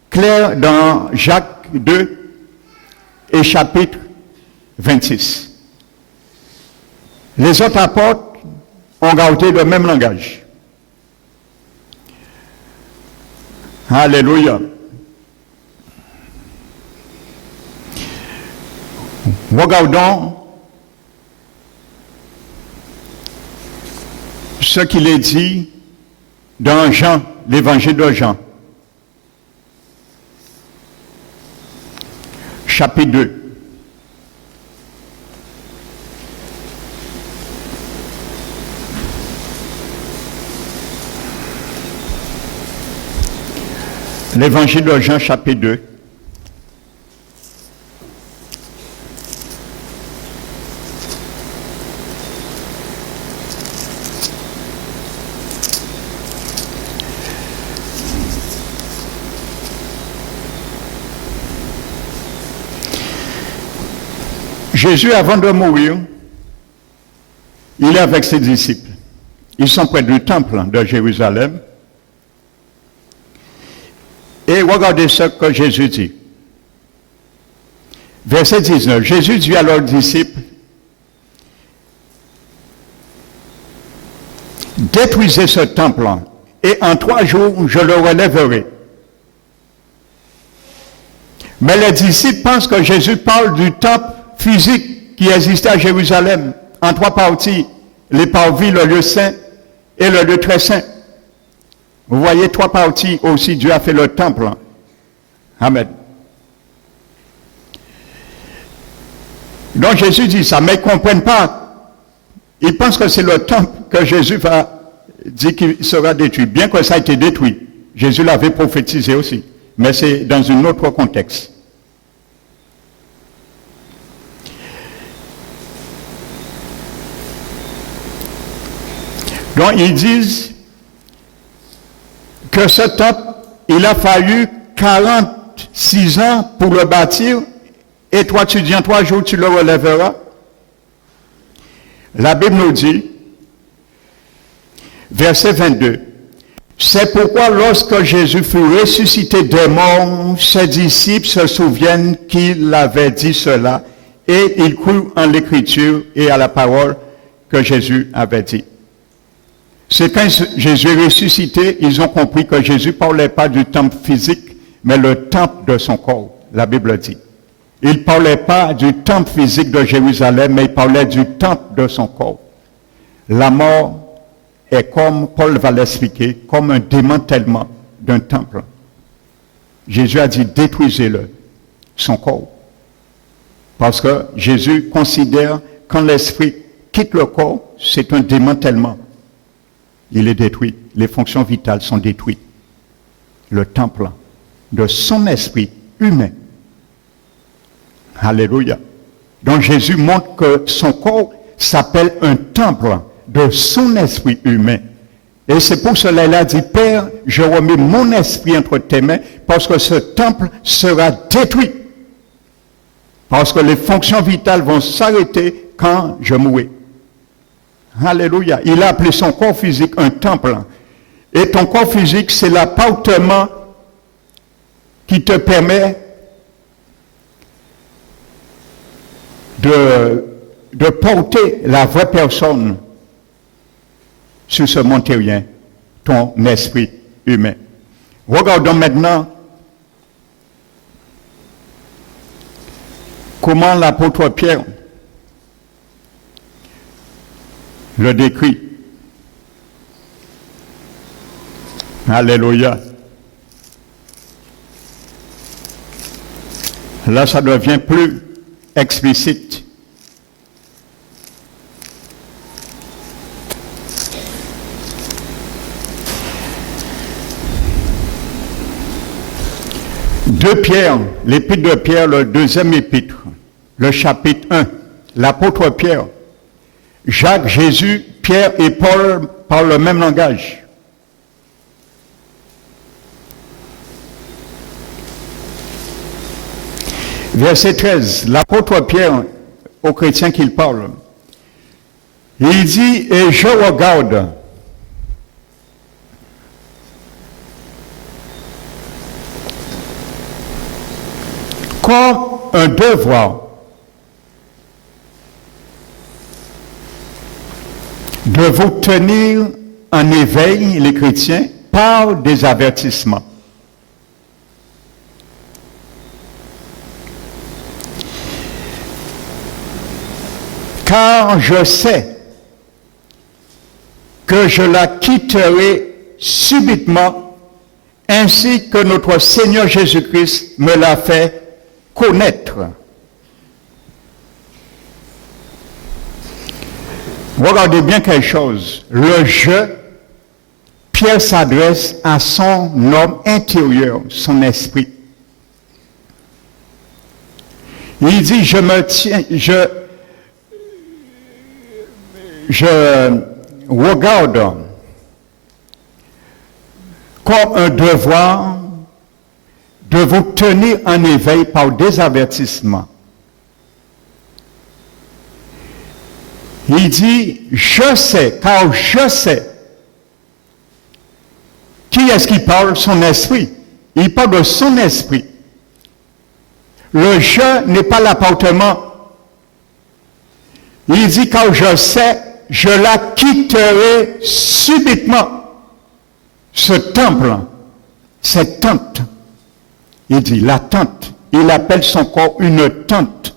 claire dans Jacques 2 et chapitre 26. Les autres apôtres ont gardé le même langage. Alléluia. Regardons ce qu'il est dit dans Jean, l'évangile de Jean, chapitre 2. L'évangile de Jean, chapitre 2. Jésus, avant de mourir, il est avec ses disciples. Ils sont près du temple de Jérusalem. Et regardez ce que Jésus dit. Verset 19. Jésus dit à leurs disciples, « Détruisez ce temple, et en 3 jours, je le relèverai. » Mais les disciples pensent que Jésus parle du temple physique qui existait à Jérusalem, en 3 parties, les parvis, le lieu saint et le lieu très saint. Vous voyez, 3 parties aussi, Dieu a fait le temple. Amen. Donc Jésus dit ça, mais ils ne comprennent pas. Ils pensent que c'est le temple que Jésus va dire qu'il sera détruit, bien que ça a été détruit. Jésus l'avait prophétisé aussi, mais c'est dans un autre contexte. Donc ils disent que ce temple, il a fallu 46 ans pour le bâtir, et toi tu dis en 3 jours tu le relèveras. La Bible nous dit, verset 22, C'est pourquoi lorsque Jésus fut ressuscité des morts, ses disciples se souviennent qu'il avait dit cela et ils crurent en l'écriture et à la parole que Jésus avait dit. C'est quand Jésus est ressuscité, ils ont compris que Jésus ne parlait pas du temple physique, mais le temple de son corps, la Bible dit. Il ne parlait pas du temple physique de Jérusalem, mais il parlait du temple de son corps. La mort est, comme Paul va l'expliquer, comme un démantèlement d'un temple. Jésus a dit, détruisez-le, son corps. Parce que Jésus considère quand l'esprit quitte le corps, c'est un démantèlement. Il est détruit. Les fonctions vitales sont détruites. Le temple de son esprit humain. Alléluia. Donc Jésus montre que son corps s'appelle un temple de son esprit humain. Et c'est pour cela qu'il a dit, Père, je remets mon esprit entre tes mains parce que ce temple sera détruit. Parce que les fonctions vitales vont s'arrêter quand je mourrai. Alléluia. Il a appelé son corps physique un temple. Et ton corps physique, c'est l'appartement qui te permet de porter la vraie personne sur ce monde terrien, ton esprit humain. Regardons maintenant comment l'apôtre Pierre le décrit. Alléluia. Là, ça devient plus explicite. De Pierre, l'épître de Pierre, le deuxième épître, le chapitre 1, l'apôtre Pierre, Jacques, Jésus, Pierre et Paul parlent le même langage. Verset 13, l'apôtre Pierre, aux chrétiens qu'il parle, il dit, et je regarde comme un devoir de vous tenir en éveil, les chrétiens, par des avertissements. Car je sais que je la quitterai subitement, ainsi que notre Seigneur Jésus-Christ me l'a fait connaître. Regardez bien quelque chose. Le je, Pierre s'adresse à son homme intérieur, son esprit. Il dit, je me tiens, je regarde comme un devoir de vous tenir en éveil par des avertissements. Il dit, je sais, car je sais. Qui est-ce qui parle? Son esprit. Il parle de son esprit. Le je n'est pas l'appartement. Il dit, car je sais, je la quitterai subitement. Ce temple, cette tente. Il dit, la tente. Il appelle son corps une tente.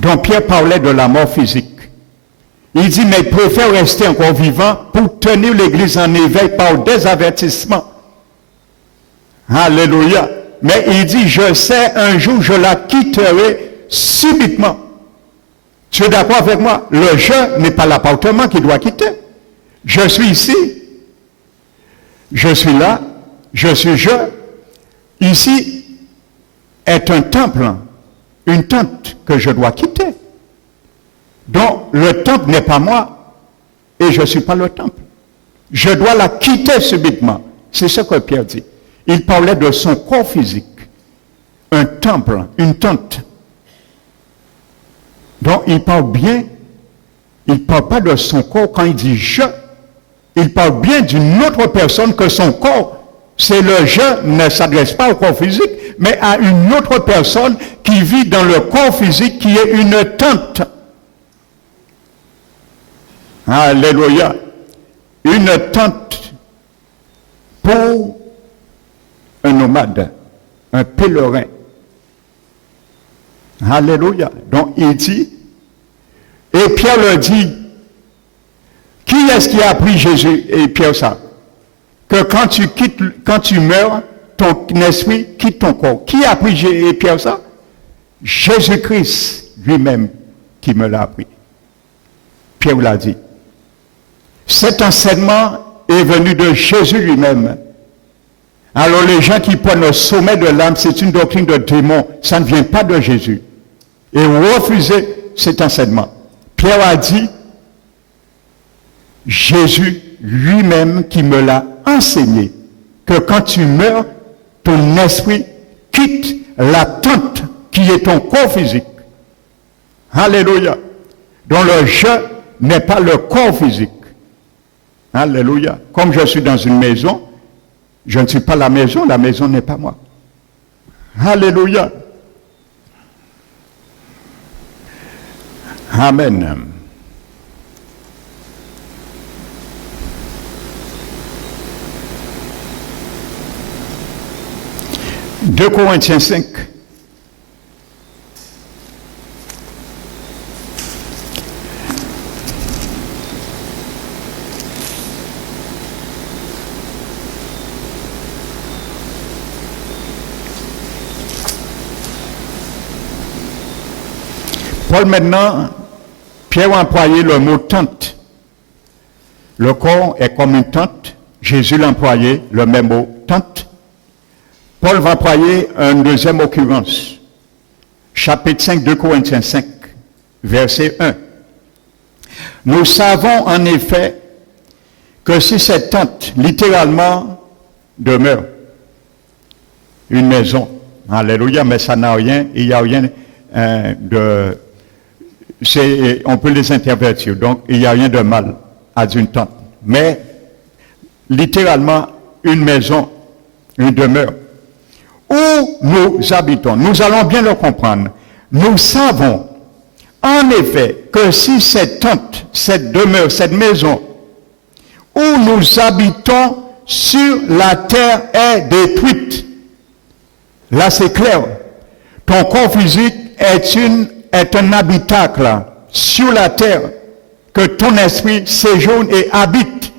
Donc Pierre parlait de la mort physique. Il dit, mais il préfère rester encore vivant pour tenir l'Église en éveil par des avertissements. Alléluia. Mais il dit, je sais, un jour je la quitterai subitement. Tu es d'accord avec moi? Le je n'est pas l'appartement qui doit quitter. Je suis ici. Je suis là. Je suis je. Ici est un temple, une tente que je dois quitter. Donc, le temple n'est pas moi et je ne suis pas le temple. Je dois la quitter subitement. C'est ce que Pierre dit. Il parlait de son corps physique. Un temple, une tente. Donc, il parle bien. Il ne parle pas de son corps quand il dit « je ». il parle bien d'une autre personne que son corps. C'est le je ne s'adresse pas au corps physique, mais à une autre personne qui vit dans le corps physique, qui est une tente. Alléluia. Une tente pour un nomade, un pèlerin. Alléluia. Donc il dit, et Pierre leur dit, qui est-ce qui a appris Jésus et Pierre ça? Que quand tu meurs, ton esprit quitte ton corps. Qui a appris Jésus et Pierre ça? Jésus-Christ lui-même qui me l'a appris. Pierre l'a dit. Cet enseignement est venu de Jésus lui-même. Alors les gens qui prennent au sommet de l'âme, c'est une doctrine de démon. Ça ne vient pas de Jésus. Et refusez cet enseignement. Pierre a dit, Jésus lui-même qui me l'a enseigné, que quand tu meurs, ton esprit quitte la tente qui est ton corps physique. Alléluia. Donc le je n'est pas le corps physique. Alléluia. Comme je suis dans une maison, je ne suis pas la maison n'est pas moi. Alléluia. Amen. Deux Corinthiens 5. Paul maintenant, Pierre a employé le mot tente. Le corps est comme une tente. Jésus l'a employé le même mot tente. Paul va employer une deuxième occurrence. Chapitre 5 de Corinthiens 5, verset 1. Nous savons en effet que si cette tente, littéralement, demeure, une maison, alléluia, mais ça n'a rien, il n'y a rien on peut les intervertir, donc il n'y a rien de mal à une tente. Mais, littéralement, une maison, une demeure, où nous habitons, nous allons bien le comprendre. Nous savons, en effet, que si cette tente, cette demeure, cette maison, où nous habitons sur la terre est détruite, là c'est clair, ton corps physique est un habitacle sur la terre que ton esprit séjourne et habite.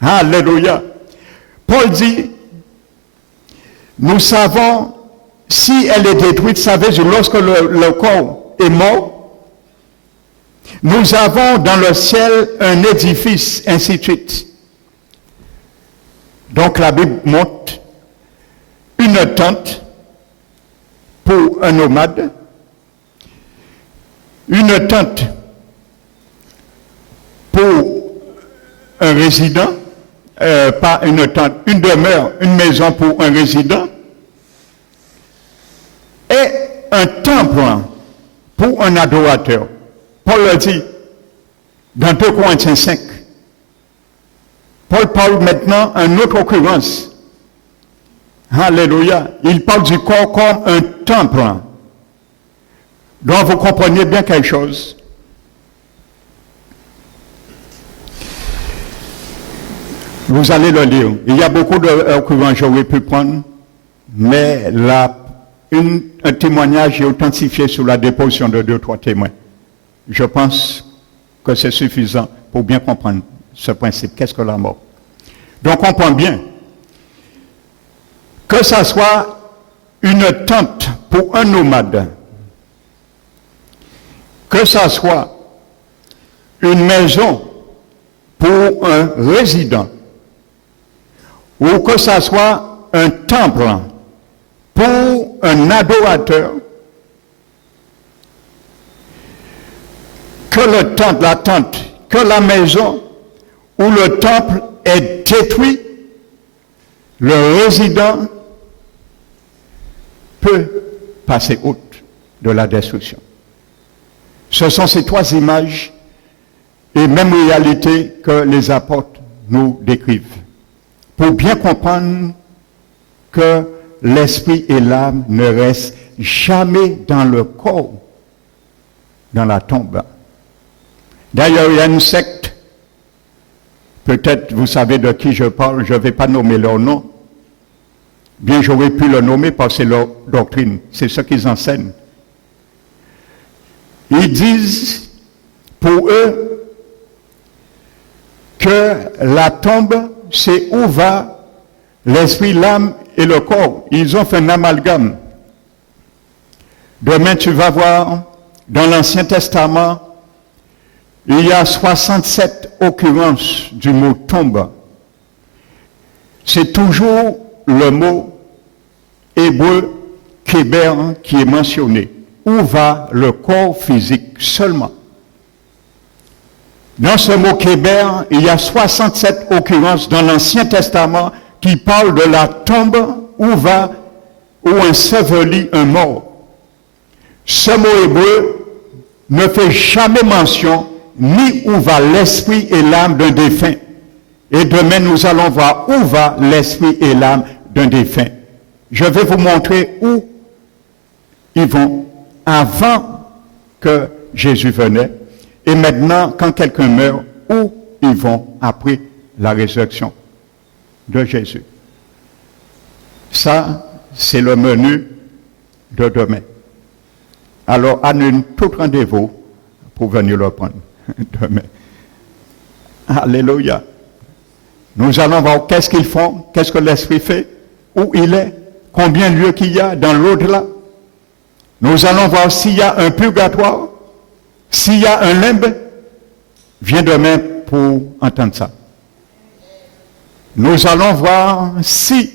Alléluia. Paul dit, nous savons, si elle est détruite, ça veut dire lorsque le corps est mort, nous avons dans le ciel un édifice, ainsi de suite. Donc la Bible montre une tente pour un nomade, une tente pour un résident, pas une tente, une demeure, une maison pour un résident, et un temple pour un adorateur. Paul le dit dans 2 Corinthiens 5. Paul parle maintenant d'une autre occurrence. Alléluia. Il parle du corps comme un temple. Donc vous comprenez bien quelque chose. Vous allez le lire. Il y a beaucoup d'occurrences que j'aurais pu prendre, mais un témoignage est authentifié sur la déposition de 2-3 témoins. Je pense que c'est suffisant pour bien comprendre ce principe. Qu'est-ce que la mort? Donc on comprend bien que ça soit une tente pour un nomade, que ça soit une maison pour un résident, ou que ça soit un temple pour un adorateur, que la tente, que la maison où le temple est détruit, le résident peut passer outre de la destruction. Ce sont ces trois images et même réalité que les apôtres nous décrivent. Pour bien comprendre que l'esprit et l'âme ne restent jamais dans le corps, dans la tombe. D'ailleurs, il y a une secte, peut-être vous savez de qui je parle, je ne vais pas nommer leur nom, bien j'aurais pu le nommer parce que c'est leur doctrine, c'est ce qu'ils enseignent. Ils disent, pour eux, que la tombe, c'est où va l'esprit, l'âme et le corps. Ils ont fait un amalgame. Demain, tu vas voir, dans l'Ancien Testament, il y a 67 occurrences du mot tombe. C'est toujours le mot hébreu kéber qui est mentionné. Où va le corps physique seulement? Dans ce mot kéber, il y a 67 occurrences dans l'Ancien Testament qui parlent de la tombe où ensevelit un mort. Ce mot hébreu ne fait jamais mention ni où va l'esprit et l'âme d'un défunt. Et demain, nous allons voir où va l'esprit et l'âme d'un défunt. Je vais vous montrer où ils vont avant que Jésus venait. Et maintenant, quand quelqu'un meurt, où ils vont après la résurrection de Jésus. Ça, c'est le menu de demain. Alors, annule tout rendez-vous pour venir le prendre demain. Alléluia. Nous allons voir qu'est-ce qu'ils font, qu'est-ce que l'Esprit fait, où il est, combien de lieux qu'il y a dans l'au-delà. Nous allons voir s'il y a un purgatoire, s'il y a un limbe. Viens demain pour entendre ça. Nous allons voir si,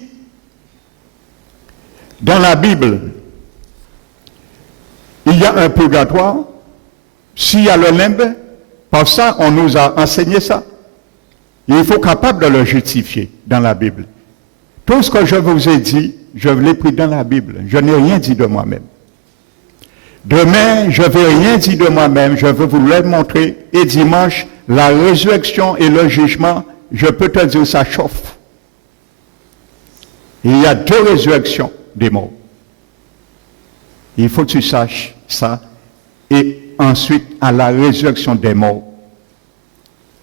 dans la Bible, il y a un purgatoire, s'il y a le limbe, par ça, on nous a enseigné ça. Il faut être capable de le justifier dans la Bible. Tout ce que je vous ai dit, je l'ai pris dans la Bible. Je n'ai rien dit de moi-même. Demain, je ne vais rien dire de moi-même, je vais vous le montrer. Et dimanche, la résurrection et le jugement, je peux te dire, ça chauffe. Il y a 2 résurrections des morts. Il faut que tu saches ça. Et ensuite, à la résurrection des morts,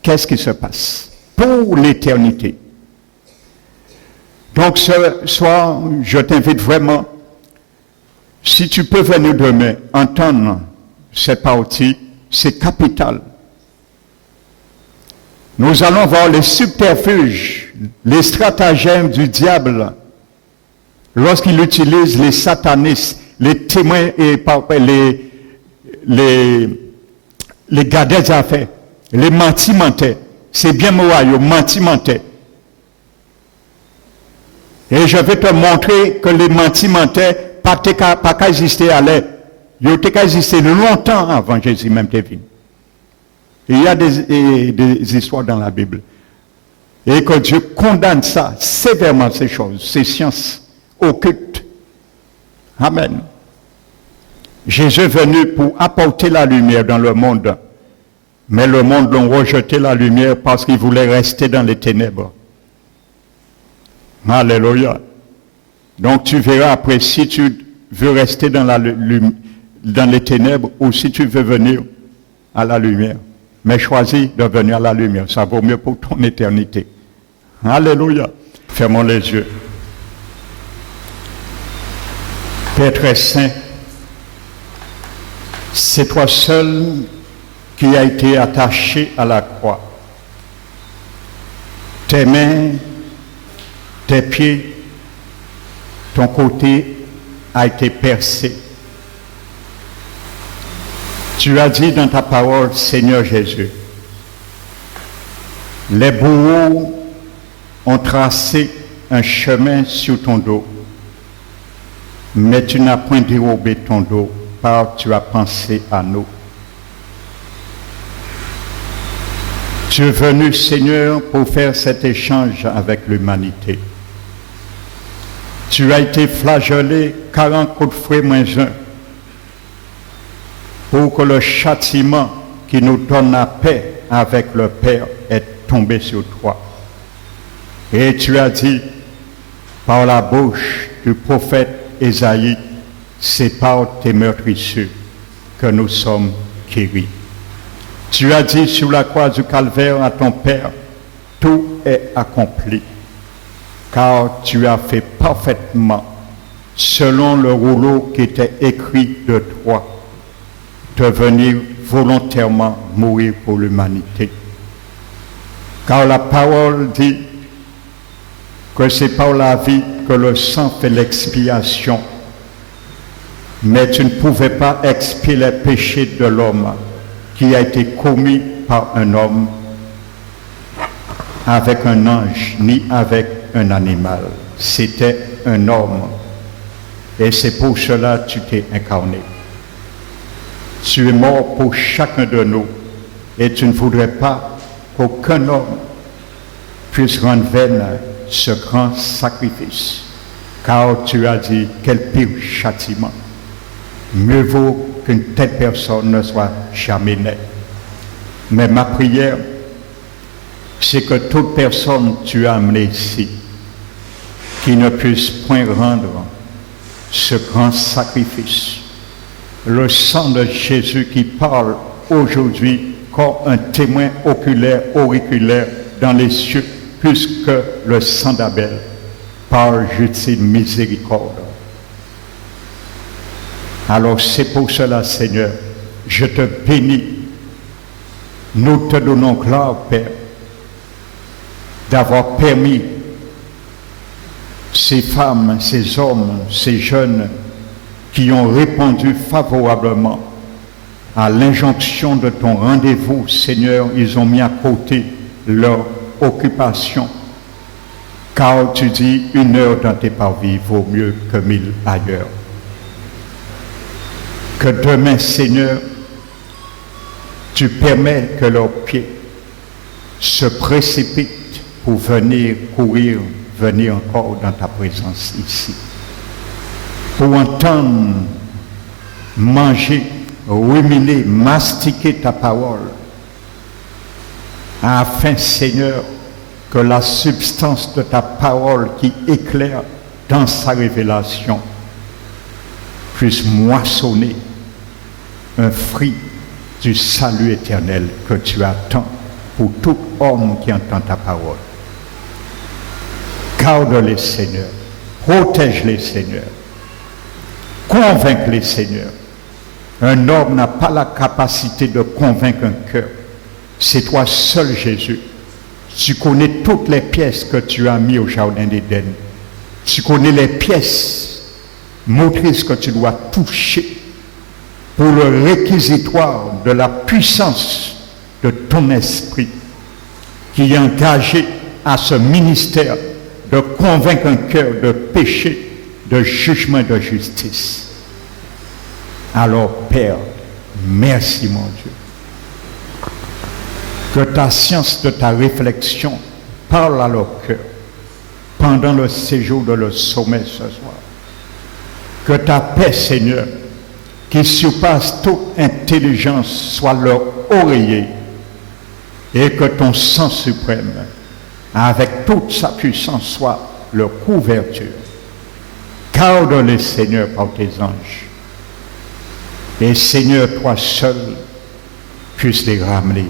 qu'est-ce qui se passe pour l'éternité? Donc ce soir, je t'invite vraiment, si tu peux venir demain entendre cette partie, c'est capital. Nous allons voir les subterfuges, les stratagèmes du diable lorsqu'il utilise les satanistes, les témoins et les gardeurs d'affaires, les mentimenteurs. C'est bien moi, les mentimenteurs. Et je vais te montrer que les mentimenteurs pas qu'à exister à l'air. Ils ont qu'à exister longtemps avant Jésus même te venu. Il y a des histoires dans la Bible. Et que Dieu condamne ça sévèrement, ces choses, ces sciences occultes. Amen. Jésus est venu pour apporter la lumière dans le monde. Mais le monde a rejeté la lumière parce qu'il voulait rester dans les ténèbres. Alléluia. Donc tu verras après si tu veux rester dans les ténèbres ou si tu veux venir à la lumière. Mais choisis de venir à la lumière. Ça vaut mieux pour ton éternité. Alléluia. Fermons les yeux. Père très saint, c'est toi seul qui as été attaché à la croix. Tes mains, tes pieds, ton côté a été percé. Tu as dit dans ta parole, Seigneur Jésus, les bourreaux ont tracé un chemin sur ton dos, mais tu n'as point dérobé ton dos, car tu as pensé à nous. Tu es venu, Seigneur, pour faire cet échange avec l'humanité. Tu as été flagellé 40 coups de fouet moins un, pour que le châtiment qui nous donne la paix avec le Père est tombé sur toi. Et tu as dit, par la bouche du prophète Ésaïe, c'est par tes meurtrissures que nous sommes guéris. Tu as dit sur la croix du Calvaire à ton Père, tout est accompli, car tu as fait parfaitement, selon le rouleau qui était écrit de toi, de venir volontairement mourir pour l'humanité. Car la parole dit que c'est par la vie que le sang fait l'expiation, mais tu ne pouvais pas expier les péchés de l'homme qui a été commis par un homme avec un ange, ni avec un animal. C'était un homme. Et c'est pour cela que tu t'es incarné. Tu es mort pour chacun de nous. Et tu ne voudrais pas qu'aucun homme puisse rendre vaine ce grand sacrifice. Car tu as dit, quel pire châtiment. Mieux vaut qu'une telle personne ne soit jamais née. Mais ma prière, c'est que toute personne que tu as amenée ici, qui ne puisse point rendre ce grand sacrifice, le sang de Jésus qui parle aujourd'hui comme un témoin oculaire, auriculaire dans les cieux, plus que le sang d'Abel, par justice miséricorde. Alors c'est pour cela, Seigneur, je te bénis. Nous te donnons gloire, Père, d'avoir permis ces femmes, ces hommes, ces jeunes qui ont répondu favorablement à l'injonction de ton rendez-vous, Seigneur. Ils ont mis à côté leur occupation, car tu dis 1 heure dans tes parvis vaut mieux que 1000 ailleurs. Que demain, Seigneur, tu permets que leurs pieds se précipitent pour venir courir, venir encore dans ta présence ici. Pour entendre, manger, ruminer, mastiquer ta parole, afin, Seigneur, que la substance de ta parole qui éclaire dans sa révélation puisse moissonner un fruit du salut éternel que tu attends pour tout homme qui entend ta parole. Garde-les, Seigneur. Protège-les, Seigneur. Convainc-les, Seigneur. Un homme n'a pas la capacité de convaincre un cœur. C'est toi seul, Jésus. Tu connais toutes les pièces que tu as mises au jardin d'Éden. Tu connais les pièces motrices que tu dois toucher pour le réquisitoire de la puissance de ton esprit qui est engagé à ce ministère de convaincre un cœur de péché, de jugement et de justice. Alors, Père, merci, mon Dieu. Que ta science de ta réflexion parle à leur cœur pendant le séjour de le sommet ce soir. Que ta paix, Seigneur, qui surpasse toute intelligence, soit leur oreiller, et que ton sang suprême, avec toute sa puissance, soit leur couverture. Garde-les, Seigneur, par tes anges. Et Seigneur, toi seul, puisses les ramener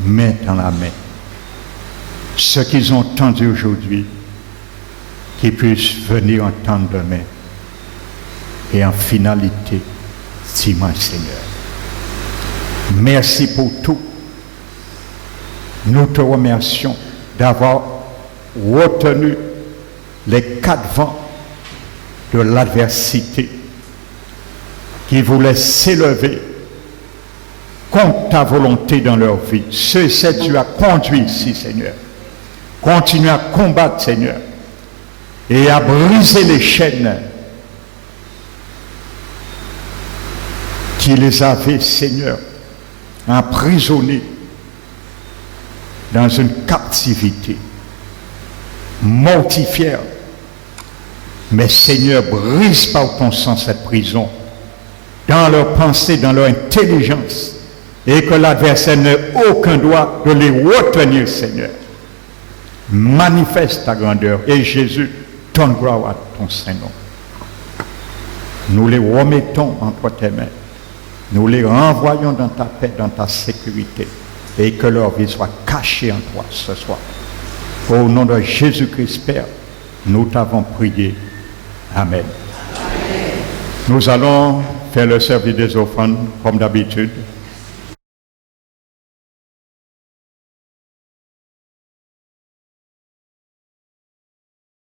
main dans la main. Ce qu'ils ont entendu aujourd'hui, qu'ils puissent venir entendre demain. Et en finalité, dimanche, Seigneur. Merci pour tout. Nous te remercions d'avoir retenu les 4 vents de l'adversité qui voulaient s'élever contre ta volonté dans leur vie. Ceux et celles que tu as conduits ici, Seigneur. Continue à combattre, Seigneur, et à briser les chaînes qui les avaient, Seigneur, emprisonnés dans une captivité mortifère. Mais Seigneur, brise par ton sang cette prison, dans leur pensée, dans leur intelligence, et que l'adversaire n'ait aucun droit de les retenir, Seigneur. Manifeste ta grandeur et Jésus, donne gloire à ton Saint-Nom. Nous les remettons entre tes mains. Nous les renvoyons dans ta paix, dans ta sécurité et que leur vie soit cachée en toi ce soir. Au nom de Jésus-Christ, Père, nous t'avons prié. Amen. Amen. Nous allons faire le service des offrandes comme d'habitude.